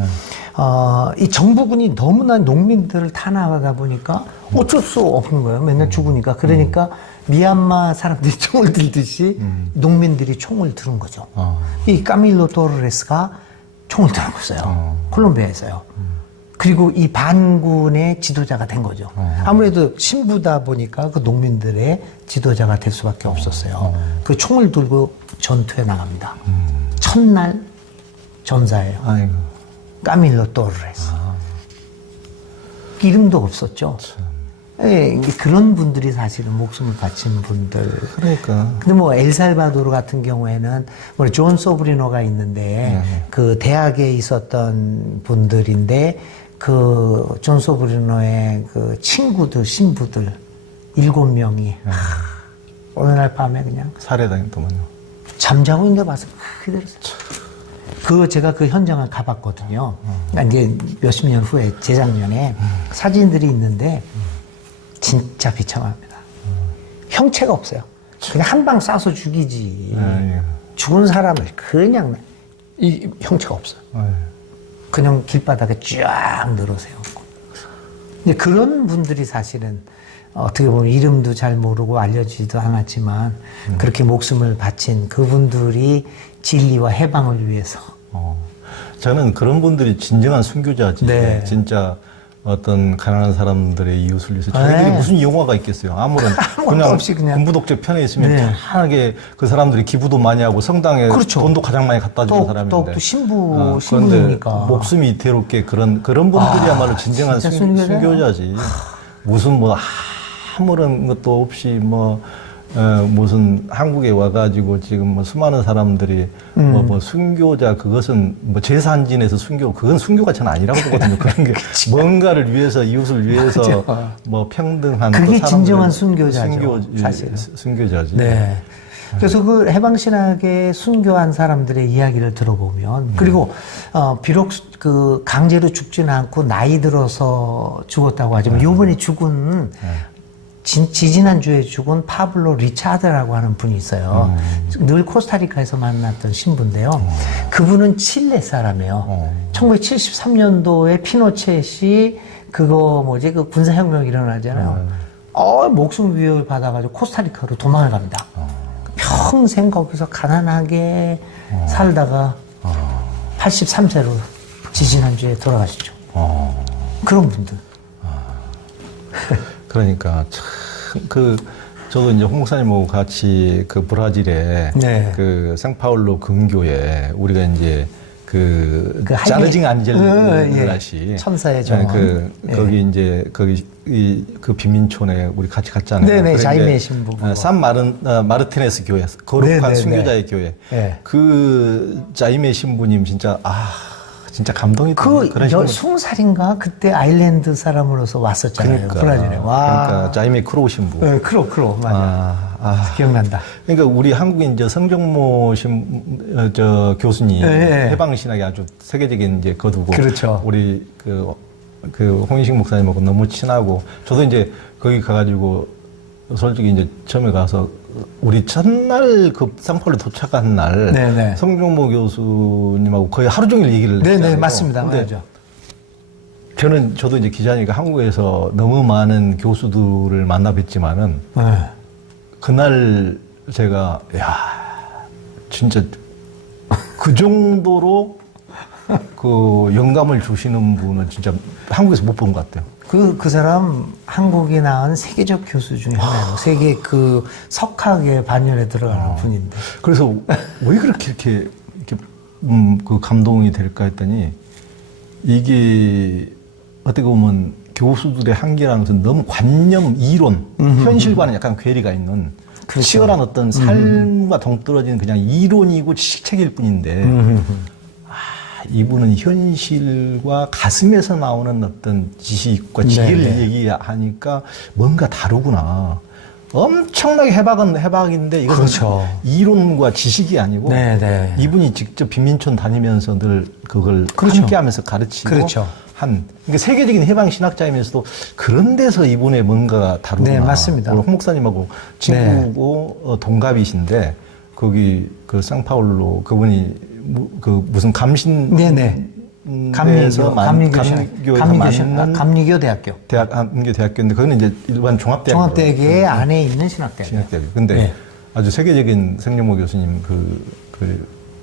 이 정부군이 너무나 농민들을 탄압하다 보니까 어쩔 수 없는 거예요. 맨날 죽으니까. 그러니까 미얀마 사람들이 총을 들듯이 농민들이 총을 들은 거죠. 이 까밀로 또르레스가 총을 들고 있어요. 콜롬비아에서요. 그리고 이 반군의 지도자가 된 거죠. 아무래도 신부다 보니까 그 농민들의 지도자가 될 수밖에 없었어요. 그 총을 들고 전투에 나갑니다. 첫날 전사예요. 아이고. 까밀로 또르레스. 이름도 없었죠. 예, 그런 분들이 사실은 목숨을 바친 분들. 그러니까. 근데 뭐 엘살바도르 같은 경우에는 뭐 존 소브리노가 있는데 그 대학에 있었던 분들인데 그 존 소브리노의 그 친구들, 신부들 7명이 어느 날 밤에 그냥 살해당했더만요. 잠자고 있는 데 봐서 그대로 제가 그 현장을 가봤거든요. 그러니까 이제 몇십 년 후에 재작년에 사진들이 있는데 진짜 비참합니다. 형체가 없어요. 그냥 한 방 쏴서 죽이지. 죽은 사람을 그냥 이 형체가 없어요. 그냥 길바닥에 쫙 늘어세웠고. 근데 그런 분들이 사실은 어떻게 보면 이름도 잘 모르고 알려지지도 않았지만 그렇게 목숨을 바친 그분들이 진리와 해방을 위해서. 저는 그런 분들이 진정한 순교자지. 네. 진짜 어떤 가난한 사람들의 이웃을 위해서 저희들이 네. 무슨 영화가 있겠어요. 아무런 그냥 없이 그냥. 군부독재 편에 있으면 네. 편하게 그 사람들이 기부도 많이 하고 성당에 그렇죠. 돈도 가장 많이 갖다 주는 또 사람인데. 신부, 그런데 신부니까. 목숨이 이태롭게 그런 분들이야말로 진정한 진짜 순교자지. 무슨 뭐 아무런 것도 없이 무슨 한국에 와가지고 지금 뭐 수많은 사람들이 뭐 순교자 그것은 뭐 제산진에서 그건 순교가 저는 아니라고 보거든요. 그런 게 뭔가를 위해서 이웃을 위해서 맞아. 뭐 평등한 그게 또 진정한 순교자죠. 사실은. 순교자지. 네. 그래서 그 해방신학에 순교한 사람들의 이야기를 들어보면, 그리고, 비록 그 강제로 죽지는 않고 나이 들어서 죽었다고 하지만, 요번에 죽은, 지지난주에 죽은 파블로 리차드라고 하는 분이 있어요. 늘 코스타리카에서 만났던 신부인데요. 그분은 칠레 사람이에요. 1973년도에 피노쳇이 그 군사혁명 일어나잖아요. 목숨 위협을 받아가지고 코스타리카로 도망을 갑니다. 평생 거기서 가난하게 살다가 83세로 지지난주에 돌아가시죠. 그런 분들. 그러니까 저도 이제 홍 목사님하고 같이 그 브라질에 네. 그 상파울로 금교에 우리가 이제 그 그 자르징 예. 안젤라시 천사의 정원. 거기 이제 그 빈민촌에 우리 같이 갔잖아요. 네네, 그래 자이메 이제 신부. 마르티네스 교회, 거룩한 네네네. 순교자의 교회. 네. 그 자이메 신부님 진짜 감동이 그 그런 식으로. 20살인가 그때 아일랜드 사람으로서 왔었잖아요. 브라질에. 와. 그러니까 자이메 크로우 신부. 네, 크로 맞아. 기억난다. 그러니까 우리 한국인 성정모 교수님 네. 해방신학이 아주 세계적인 이제 거두고 그렇죠. 우리 그 홍인식 목사님하고 너무 친하고 저도 이제 거기 가가지고 솔직히 이제 처음에 가서 우리 첫날 그 상파울로 도착한 날 네네. 성정모 교수님하고 거의 하루 종일 얘기를 네네, 했잖아요. 맞습니다. 근데 맞죠. 저도 이제 기자니까 한국에서 너무 많은 교수들을 만나 뵀지만은 네. 그날 제가 진짜 그 정도로 그 영감을 주시는 분은 진짜 한국에서 못 본 것 같아요. 그 사람 한국이 낳은 세계적 교수 중에 하나예요. 세계 그 석학의 반열에 들어가는 분인데. 그래서 왜 이렇게 그 감동이 될까 했더니 이게 어떻게 보면 교수들의 한계라는 것은 너무 관념, 이론, 현실과는 약간 괴리가 있는 그렇죠. 치열한 어떤 삶과 동떨어지는 그냥 이론이고 지식책일 뿐인데 이분은 현실과 가슴에서 나오는 어떤 지식과 지혜를 네네. 얘기하니까 뭔가 다르구나. 엄청나게 해박인데 이것은 그렇죠. 이론과 지식이 아니고 네네. 이분이 직접 빈민촌 다니면서 늘 그걸 그렇죠. 함께하면서 가르치고 그렇죠. 그러니까 세계적인 해방 신학자이면서도 그런 데서 이분의 뭔가 다르구나. 네, 맞습니다. 오늘 홍 목사님하고 친구고 동갑이신데 거기 그 상파울로 그분이 무슨 감신 네네. 감리교 대학교. 감리교 대학교인데 거기는 이제 일반 종합대학. 종합대학의 안에 있는 신학대학. 신학대학교. 근데 네. 아주 세계적인 생명모 교수님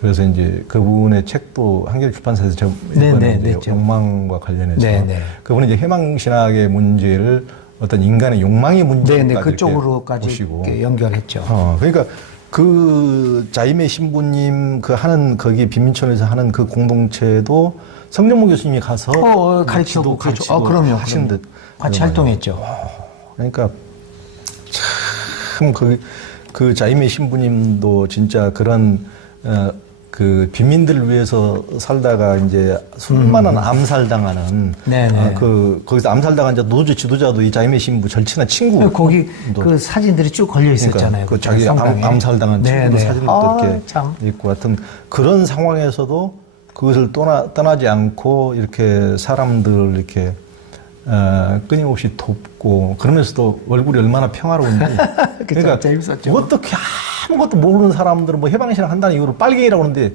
그래서 이제 그분의 책도 한겨레 출판사에서 저 이번에 이제 냈죠. 욕망과 관련해서 네네. 그분은 이제 해방신학의 문제를 어떤 인간의 욕망의 문제까지 네네. 그쪽으로까지 보시고 이렇게 연결했죠. 그러니까 그 자이메 신부님 거기 빈민촌에서 하는 그 공동체도 성정모 교수님이 가서 가르치고 가르치고 그럼요. 하신 듯 같이 활동했죠. 그러니까 참 그 자임의 신부님도 진짜 그런 그 빈민들을 위해서 살다가 이제 수많은 암살당하는 네네. 거기서 암살당한 노조 지도자도 이 자임의 신부 절친한 친구. 거기 그 사진들이 쭉 걸려 있었잖아요. 그 자기 암살당한 친구 네네. 사진도 이렇게 참. 있고 하여튼 그런 상황에서도 그것을 떠나지 않고 이렇게 사람들을 이렇게 끊임없이 돕고 그러면서도 얼굴이 얼마나 평화로운지. 그러니까 재밌었죠. 어떻게 아무것도 모르는 사람들은 뭐 해방신앙 한다는 이유로 빨갱이라고 하는데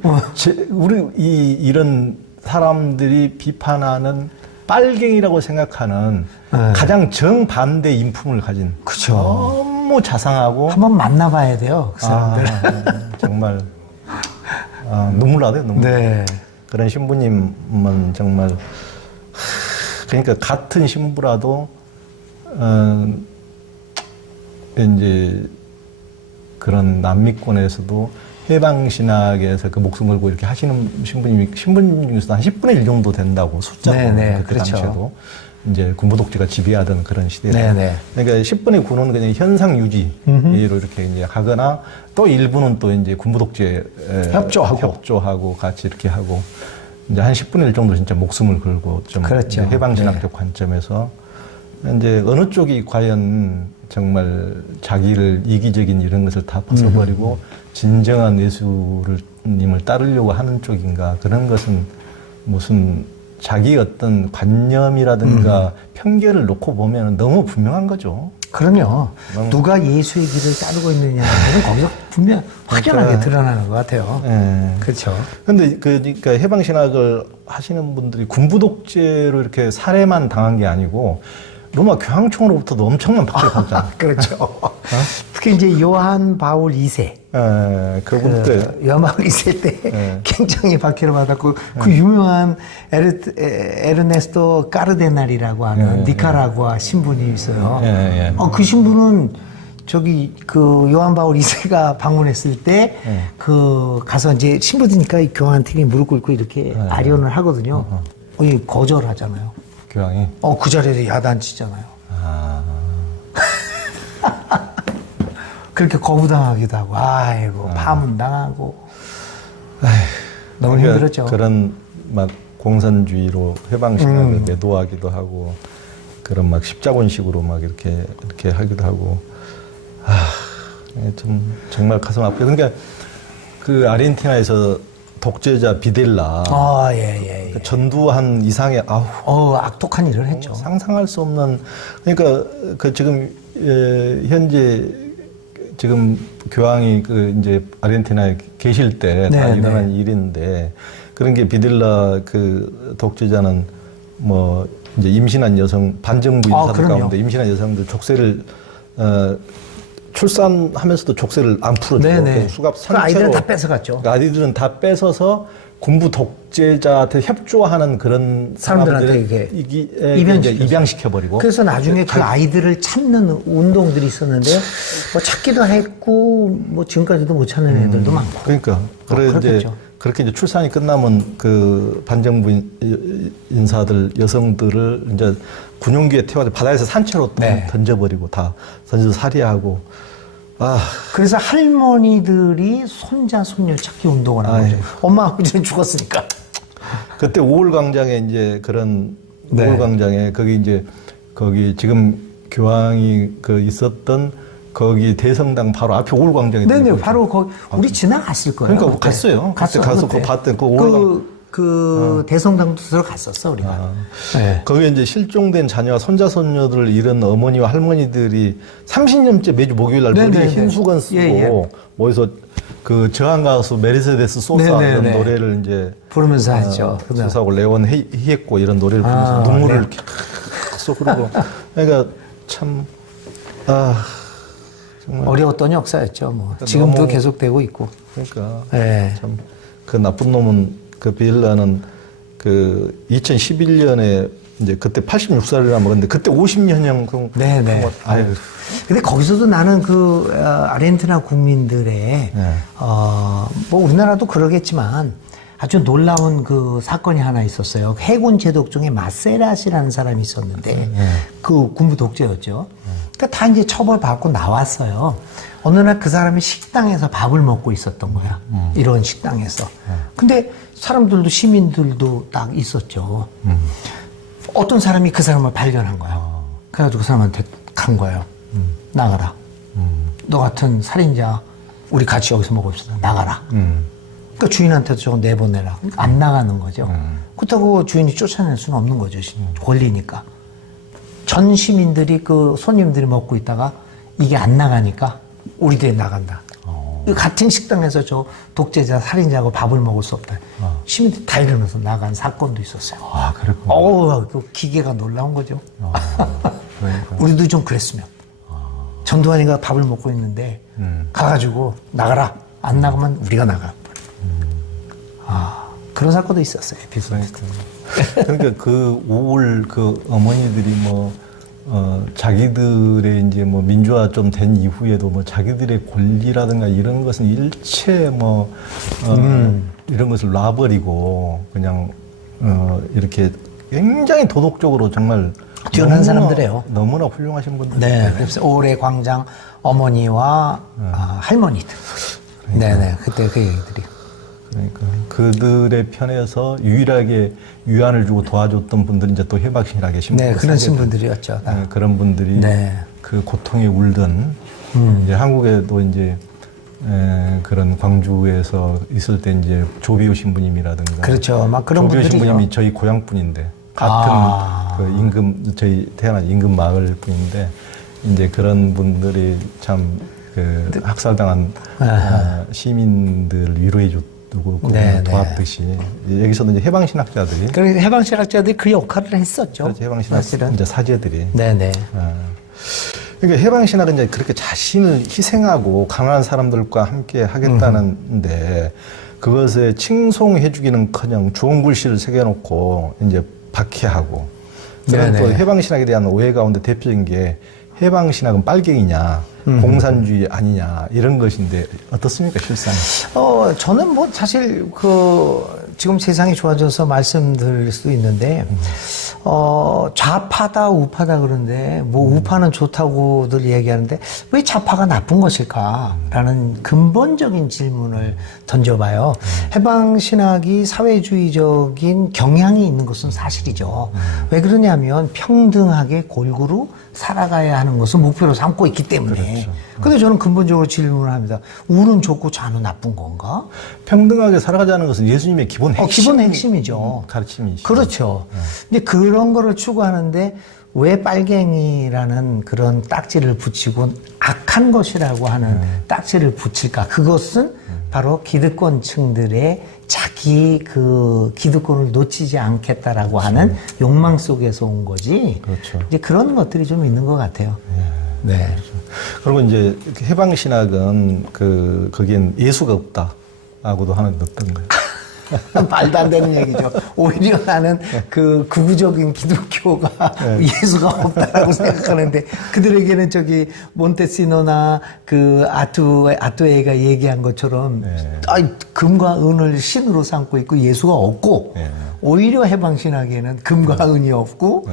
우리 이런 사람들이 비판하는 빨갱이라고 생각하는 가장 정반대 인품을 가진 그쵸. 너무 자상하고 한번 만나봐야 돼요. 그 사람들. 정말 눈물 나네요. 눈물. 네. 그런 신부님은 정말 그러니까 같은 신부라도 이제 그런 남미권에서도 해방신학에서 그 목숨 걸고 이렇게 하시는 신부님 중에서도 한 10분의 1 정도 된다고 숫자로 네네, 그때 그렇죠. 당시에도 이제 군부독재가 지배하던 그런 시대에 네네. 그러니까 10분의 9는 그냥 현상 유지로 이렇게 이제 하거나 또 일부는 또 이제 군부독재 협조하고 같이 이렇게 하고 이제 한 10분의 1 정도 진짜 목숨을 걸고 좀 그렇죠. 해방신학적 관점에서 이제 어느 쪽이 과연 정말 자기를 이기적인 이런 것을 다 벗어버리고 진정한 예수님을 따르려고 하는 쪽인가 그런 것은 무슨 자기 어떤 관념이라든가 편견을 놓고 보면 너무 분명한 거죠. 그럼요. 누가 예수의 길을 따르고 있느냐는 거기서 분명 확연하게 드러나는 것 같아요. 예. 그렇죠. 근데 그러니까 해방신학을 하시는 분들이 군부독재로 이렇게 살해만 당한 게 아니고 로마 교황청으로부터도 엄청난 박해를 받잖아요. 그렇죠. 특히 이제 요한 바울 2세. 그분 때. 요한 바울 2세 때 굉장히 박해를 받았고 그 유명한 에르네스토 까르데날이라고 하는 니카라구아 신분이 있어요. 그 신분은 저기 그 요한 바울 2세가 방문했을 때 그 가서 이제 신부니까 교황한테 무릎 꿇고 이렇게 아련을 하거든요. 거절하잖아요. 교황이? 그 자리에서 야단치잖아요. 그렇게 거부당하기도 하고, 아이고, 파문당하고. 너무 그러니까 힘들었죠. 그런 막 공산주의로 해방신학을 매도하기도 하고, 그런 막 십자군식으로 막 이렇게 하기도 하고, 좀 정말 가슴 아프게. 그러니까 그 아르헨티나에서 독재자 비델라. 예. 전두환 이상의, 악독한 일을 했죠. 상상할 수 없는, 그러니까 그 지금, 현재 지금 교황이 그 이제 아르헨티나에 계실 때 다 일어난 일인데 그런 게 비델라 그 독재자는 뭐 이제 임신한 여성, 반정부 인사들 가운데 임신한 여성들 족쇄를, 출산하면서도 족쇄를 안 풀어주고 수갑 상체로 아이들은 다 뺏어갔죠. 아이들은 다 뺏어서 군부 독재자한테 협조하는 그런 사람들한테 입양시켜버리고. 그래서 나중에 그 아이들을 찾는 운동들이 있었는데요. 뭐 찾기도 했고, 뭐 지금까지도 못 찾는 애들도 많고. 그러니까. 그렇게 이제 출산이 끝나면 그 반정부 인사들, 여성들을 이제 군용기에 태워서 바다에서 산채로 던져버리고 다 던져서 살해하고. 그래서 할머니들이 손자, 손녀 찾기 운동을 한 거죠. 엄마, 아버지는 죽었으니까. 그때 5월 광장에 이제 그런 5월 광장에 거기 지금 교황이 그 있었던 거기 대성당 바로 앞에 5월 광장에. 네네, 바로 거기 우리 지나갔을 거예요. 그러니까 갔어요. 그때 가서 그거 봤던 그 5월 대성당도 들어갔었어 우리가. 거기에 이제 실종된 자녀와 손자 손녀들을 잃은 어머니와 할머니들이 30년째 매주 목요일 날 머리에 흰 수건 쓰고 어디서 그 저항 가수 메르세데스 소사 이런 노래를 이제 부르면서 하죠. 소사하고 레온 히에코 이런 노래를 부르면서 눈물을 계속 흐르고. 그러니까 참 정말 어려웠던 역사였죠. 뭐 지금도 계속되고 있고. 그러니까 참 그 나쁜 놈은 그 비엘라는 그 2011년에 이제 그때 86살이라 먹었는데 그때 50년형 네네. 근데 거기서도 나는 그 아르헨티나 국민들의 뭐 우리나라도 그러겠지만 아주 놀라운 그 사건이 하나 있었어요. 해군 제독 중에 마세라시라는 사람이 있었는데 그 군부 독재였죠. 그러니까 다 이제 처벌받고 나왔어요. 어느 날 그 사람이 식당에서 밥을 먹고 있었던 거야. 이런 식당에서. 근데 사람들도 시민들도 딱 있었죠. 어떤 사람이 그 사람을 발견한 거야. 그래가지고 그 사람한테 간 거예요. 나가라. 너 같은 살인자 우리 같이 여기서 먹읍시다. 나가라. 그러니까 주인한테도 저거 내보내라. 그러니까 안 나가는 거죠. 그렇다고 주인이 쫓아낼 수는 없는 거죠. 권리니까. 전 시민들이 그 손님들이 먹고 있다가 이게 안 나가니까 우리들이 나간다. 같은 식당에서 저 독재자 살인자하고 밥을 먹을 수 없다. 시민들이 다 이러면서 나간 사건도 있었어요. 아, 그렇구나. 그 기계가 놀라운 거죠. 그러니까. 우리도 좀 그랬으면. 전두환이가 밥을 먹고 있는데 가가지고 나가라. 안 나가면 우리가 나가. 그런 사건도 있었어요. 에피소드. 그러니까 그 우울 그 어머니들이 뭐 자기들의 이제 뭐 민주화 좀 된 이후에도 뭐 자기들의 권리라든가 이런 것은 일체 뭐 이런 것을 놔버리고 그냥 이렇게 굉장히 도덕적으로 정말 뛰어난 사람들이에요. 너무나 훌륭하신 분들. 네, 그래서 올해 광장 어머니와 할머니들. 네네, 그때 그 얘기들이. 그러니까 그들의 편에서 유일하게 위안을 주고 도와줬던 분들이 이제 또 해방신학의 신분. 네, 그런 신분들이었죠. 네, 그런 분들이 네. 그 고통에 울던 이제 한국에도 이제 그런 광주에서 있을 때 이제 조비오 신부님이라든가. 그렇죠. 막 그런 조비오 분들이죠. 신부님이 저희 고향 분인데 같은 그 임금 저희 태어난 임금 마을 분인데 이제 그런 분들이 참 그 학살당한 시민들을 위로해 줬고 네, 도왔듯이 여기서도 이제 해방신학자들이 그래서 해방신학자들이 그 역할을 했었죠. 그렇죠. 해방신학 사실은. 이제 사제들이. 네네. 그러니까 해방신학은 이제 그렇게 자신을 희생하고 가난한 사람들과 함께 하겠다는데 그것에 칭송해주기는커녕 좋은 글씨를 새겨놓고 이제 박해하고. 그런 네네. 또 해방신학에 대한 오해 가운데 대표적인 게 해방신학은 빨갱이냐, 공산주의 아니냐 이런 것인데 어떻습니까 실상? 저는 뭐 사실 지금 세상이 좋아져서 말씀드릴 수도 있는데 좌파다 우파다 그런데 뭐 우파는 좋다고들 얘기하는데 왜 좌파가 나쁜 것일까라는 근본적인 질문을 던져봐요. 해방신학이 사회주의적인 경향이 있는 것은 사실이죠. 왜 그러냐면 평등하게 골고루 살아가야 하는 것을 목표로 삼고 있기 때문에. 근데 저는 근본적으로 질문을 합니다. 우는 좋고 좌는 나쁜 건가? 평등하게 살아가자는 것은 예수님의 기본 핵심이죠. 가르침이시죠. 그렇죠. 근데 그런 거를 추구하는데 왜 빨갱이라는 그런 딱지를 붙이고 악한 것이라고 하는 딱지를 붙일까? 그것은 바로 기득권층들의 자기 그 기득권을 놓치지 않겠다라고 하는 욕망 속에서 온 거지. 그렇죠. 이제 그런 것들이 좀 있는 것 같아요. 네. 그리고 이제 해방신학은 거기엔 예수가 없다라고도 하는 어떤 거예요. 말도 안 되는 얘기죠. 오히려 나는 그 극우적인 기독교가 예수가 없다라고 생각하는데 그들에게는 저기 몬테시노나 그 아투에가 얘기한 것처럼 금과 은을 신으로 삼고 있고 예수가 없고 오히려 해방신학에는 금과 은이 없고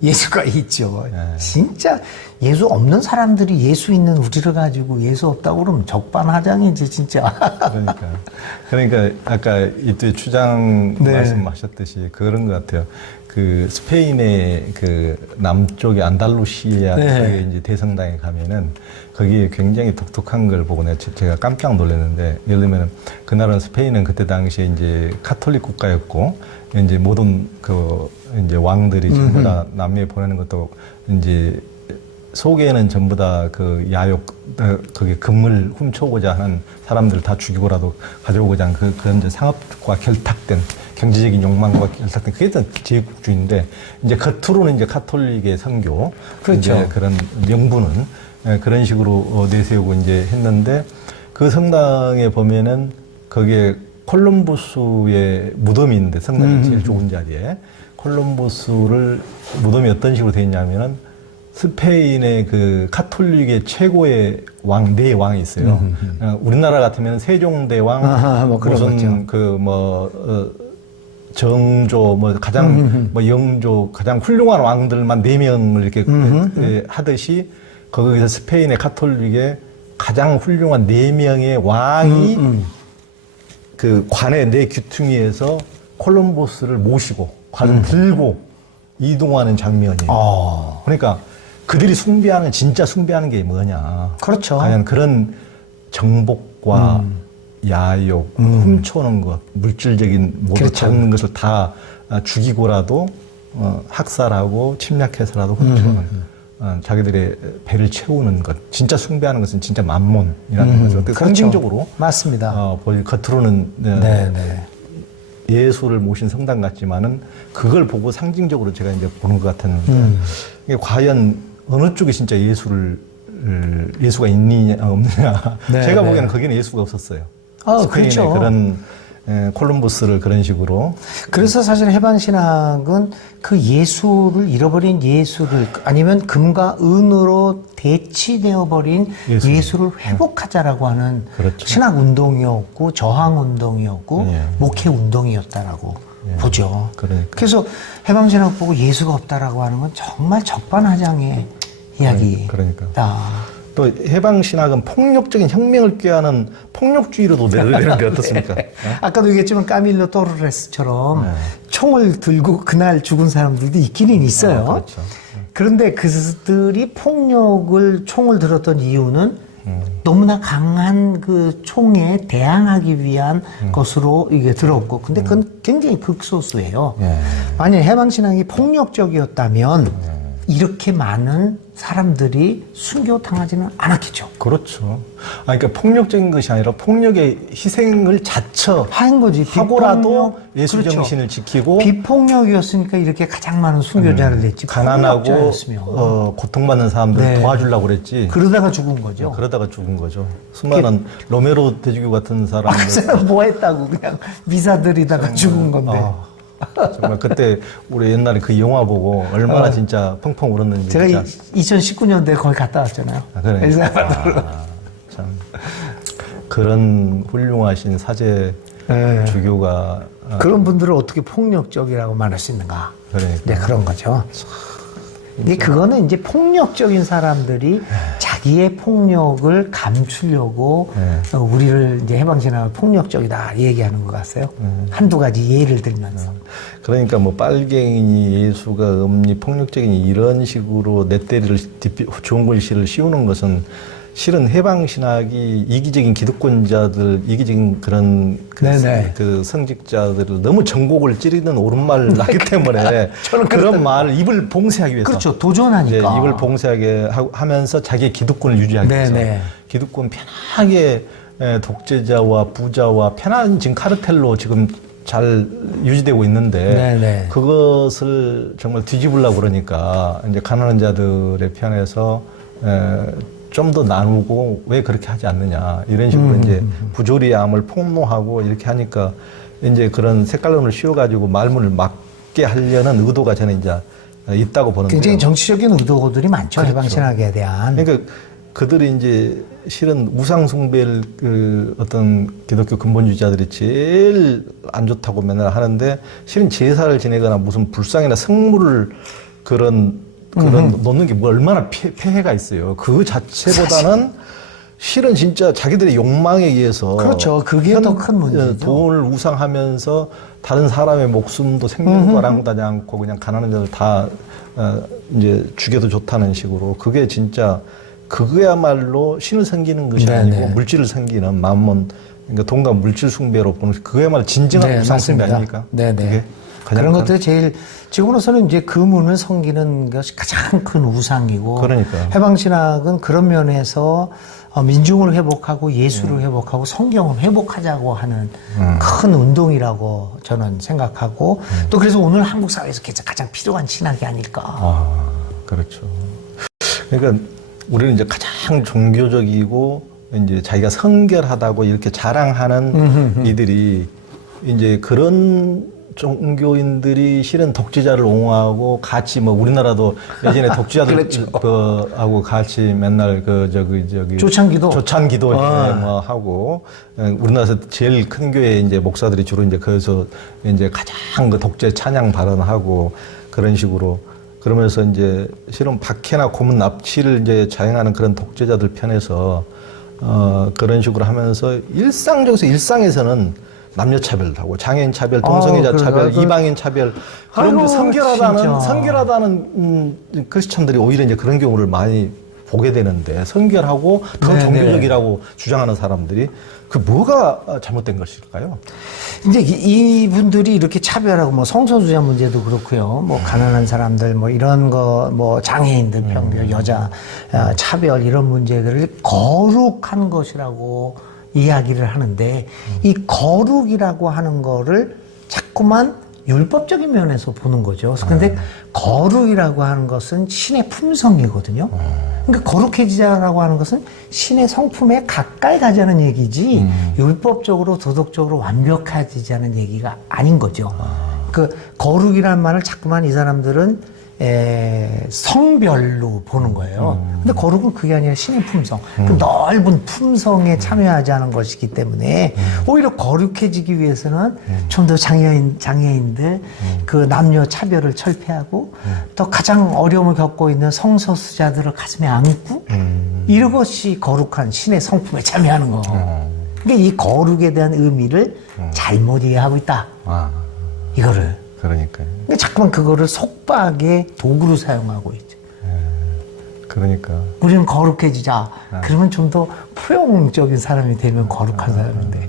예수가 있죠. 진짜 예수 없는 사람들이 예수 있는 우리를 가지고 예수 없다고 그러면 적반하장이지 진짜. 그러니까 아까 이때 추장 말씀하셨듯이 그런 것 같아요. 그 스페인의 그 남쪽의 안달루시아 쪽에 이제 대성당에 가면은 거기에 굉장히 독특한 걸 보고 제가 깜짝 놀랐는데 예를 들면 그 나라는 스페인은 그때 당시에 이제 카톨릭 국가였고 이제 모든 이제 왕들이 전부 다 남미에 보내는 것도 이제 속에는 전부 다 그 야욕, 거기 금을 훔쳐오고자 하는 사람들을 다 죽이고라도 가져오고자 하는 그런 이제 상업과 결탁된 경제적인 욕망과 결탁된 그게 제국주의인데 이제 겉으로는 이제 카톨릭의 선교, 그렇죠. 이제 그런 명분은 그런 식으로 내세우고 이제 했는데 그 성당에 보면은 거기에 콜럼버스의 무덤이 있는데 성당이 제일 좋은 자리에 콜럼버스를 무덤이 어떤 식으로 되어 있냐면은 스페인의 그 카톨릭의 최고의 왕, 네 왕이 있어요. 우리나라 같으면 세종대왕, 아하, 뭐 그런 무슨 정조, 가장 영조, 가장 훌륭한 왕들만 네 명을 이렇게 하듯이 거기서 스페인의 카톨릭의 가장 훌륭한 네 명의 왕이 그 관의 네 귀퉁이에서 콜럼버스를 모시고 관을 들고 이동하는 장면이에요. 그러니까 그들이 진짜 숭배하는 게 뭐냐. 그렇죠. 과연 그런 정복과 야욕, 훔쳐오는 것, 물질적인 모두 그렇죠. 잡는 것을 다 죽이고라도 학살하고 침략해서라도 훔쳐오는 자기들의 배를 채우는 것. 진짜 숭배하는 것은 진짜 만몬이라는 거죠. 그렇죠. 상징적으로 맞습니다. 겉으로는 네. 예수를 모신 성당 같지만은 그걸 보고 상징적으로 제가 이제 보는 것 같았는데 이게 과연 어느 쪽에 진짜 예수가 있느냐 없느냐. 네, 제가 네. 보기에는 거기는 예수가 없었어요. 스페인의 그렇죠. 그런 콜럼버스를 그런 식으로. 그래서 사실 해방신학은 그 예수를 잃어버린 예수를 아니면 금과 은으로 대치되어 버린 예수를 회복하자라고 하는 그렇죠. 신학 운동이었고 저항 운동이었고 예. 목회 운동이었다라고 보죠. 그러니까. 그래서 해방신학 보고 예수가 없다라고 하는 건 정말 적반하장의 이야기다. 그러니까. 또 해방신학은 폭력적인 혁명을 꾀하는 폭력주의로도 내려되는데 어떻습니까? 아까도 얘기했지만 까밀로 토르레스처럼 총을 들고 그날 죽은 사람들도 있기는 있어요. 그렇죠. 그런데 그들이 총을 들었던 이유는 너무나 강한 그 총에 대항하기 위한 것으로 이게 들었고, 근데 그건 굉장히 극소수예요. 만약 해방신학이 폭력적이었다면 이렇게 많은 사람들이 순교당하지는 않았겠죠. 그렇죠. 그러니까 폭력적인 것이 아니라 폭력의 희생을 한 거지. 하고라도 예수 정신을 지키고 비폭력이었으니까 이렇게 가장 많은 순교자를 냈지. 가난하고 폭력자였으면. 고통받는 사람들을 네. 도와주려고 그랬지. 그러다가 죽은 거죠. 그러다가 죽은 거죠. 수많은 로메로 대주교 같은 그 사람들. 사람 뭐 했다고 그냥 미사들이다가 죽은 건데. 정말 그때 우리 옛날에 그 영화 보고 얼마나 진짜 펑펑 울었는지. 제가 진짜. 2019년도에 거기 갔다 왔잖아요. 그래. 엘사바도르. 참 그런 훌륭하신 사제 네. 주교가 그런 분들을 어떻게 폭력적이라고 말할 수 있는가? 그러니까. 네, 그런 거죠. 근데 그거는 이제 폭력적인 사람들이 자기의 폭력을 감추려고 우리를 이제 해방신학을 폭력적이다 얘기하는 것 같아요. 한두 가지 예를 들면서. 그러니까 뭐 빨갱이니 예수가 없니 폭력적이니 이런 식으로 넷대리를 좋은 글씨를 씌우는 것은 실은 해방신학이 이기적인 기득권자들, 이기적인 그런 그 성직자들을 너무 전곡을 찌르는 옳은 말을 하기 때문에 그런 말을 입을 봉쇄하기 위해서. 그렇죠. 도전하니까. 입을 봉쇄하게 하면서 자기의 기득권을 유지하기 위해서. 기득권 편하게 독재자와 부자와 편한 지금 카르텔로 지금 잘 유지되고 있는데 그것을 정말 뒤집으려고 그러니까 이제 가난한 자들의 편에서 좀 더 나누고 왜 그렇게 하지 않느냐 이런 식으로 이제 부조리함을 폭로하고 이렇게 하니까 이제 그런 색깔론을 씌워가지고 말문을 막게 하려는 의도가 저는 이제 있다고 보는데 굉장히 정치적인 의도들이 많죠. 그렇죠. 해방신학에 대한. 그러니까 그들이 이제 실은 우상숭배를 그 어떤 기독교 근본주의자들이 제일 안 좋다고 맨날 하는데 실은 제사를 지내거나 무슨 불상이나 성물을 그런 놓는 게 뭐 얼마나 폐해가 있어요. 그 자체보다는 실은 진짜 자기들의 욕망에 의해서 그렇죠. 그게 더 큰 문제죠. 돈을 우상하면서 다른 사람의 목숨도 생명도 아랑다지 않고 그냥 가난한 자들 다 이제 죽여도 좋다는 식으로 그게 진짜 그거야말로 신을 섬기는 것이 아니고 물질을 섬기는 만몬 그러니까 돈과 물질 숭배로 보는 그거야말로 진정한 우상 숭배 아닙니까? 그게 그런 것들이 제일 지금으로서는 이제 금운을 섬기는 것이 가장 큰 우상이고 그러니까요. 해방신학은 그런 면에서 민중을 회복하고 예수를 회복하고 성경을 회복하자고 하는 큰 운동이라고 저는 생각하고 또 그래서 오늘 한국 사회에서 가장 필요한 신학이 아닐까. 그렇죠. 그러니까 우리는 이제 가장 종교적이고 이제 자기가 성결하다고 이렇게 자랑하는 이들이 이제 그런 종교인들이 실은 독재자를 옹호하고 같이 뭐 우리나라도 예전에 독재자들 그렇죠. 하고 같이 맨날 조찬기도 뭐 하고 우리나라에서 제일 큰 교회 이제 목사들이 주로 이제 거기서 이제 가장 그 독재 찬양 발언하고 그런 식으로 그러면서 이제 실은 박해나 고문 납치를 이제 자행하는 그런 독재자들 편에서 그런 식으로 하면서 일상에서는 남녀 차별하고 장애인 차별, 동성애자 차별, 이방인 차별 그런 그 선결하다는 크리스천들이 오히려 이제 그런 경우를 많이 보게 되는데 선결하고 더 네네. 종교적이라고 주장하는 사람들이 그 뭐가 잘못된 것일까요? 이제 이분들이 이렇게 차별하고 뭐 성소수자 문제도 그렇고요. 뭐 가난한 사람들 뭐 이런 거 뭐 장애인들 평별 여자 차별 이런 문제들을 거룩한 것이라고 이야기를 하는데 이 거룩이라고 하는 거를 자꾸만 율법적인 면에서 보는 거죠. 근데 거룩이라고 하는 것은 신의 품성이거든요. 그러니까 거룩해지자라고 하는 것은 신의 성품에 가까이 가자는 얘기지 율법적으로 도덕적으로 완벽해지자는 얘기가 아닌 거죠. 그 거룩이라는 말을 자꾸만 이 사람들은 성별로 보는 거예요. 근데 거룩은 그게 아니라 신의 품성, 그 넓은 품성에 참여하지 않은 것이기 때문에 오히려 거룩해지기 위해서는 좀 더 장애인들 그 남녀 차별을 철폐하고 또 가장 어려움을 겪고 있는 성소수자들을 가슴에 안고 이것이 거룩한 신의 성품에 참여하는 거. 그러니까 이 거룩에 대한 의미를 잘못 이해하고 있다. 이거를. 그러니까요. 근데 자꾸만 그거를 속박의 도구로 사용하고 있죠. 그러니까. 우리는 거룩해지자. 그러면 좀 더 포용적인 사람이 되면 거룩한 사람인데.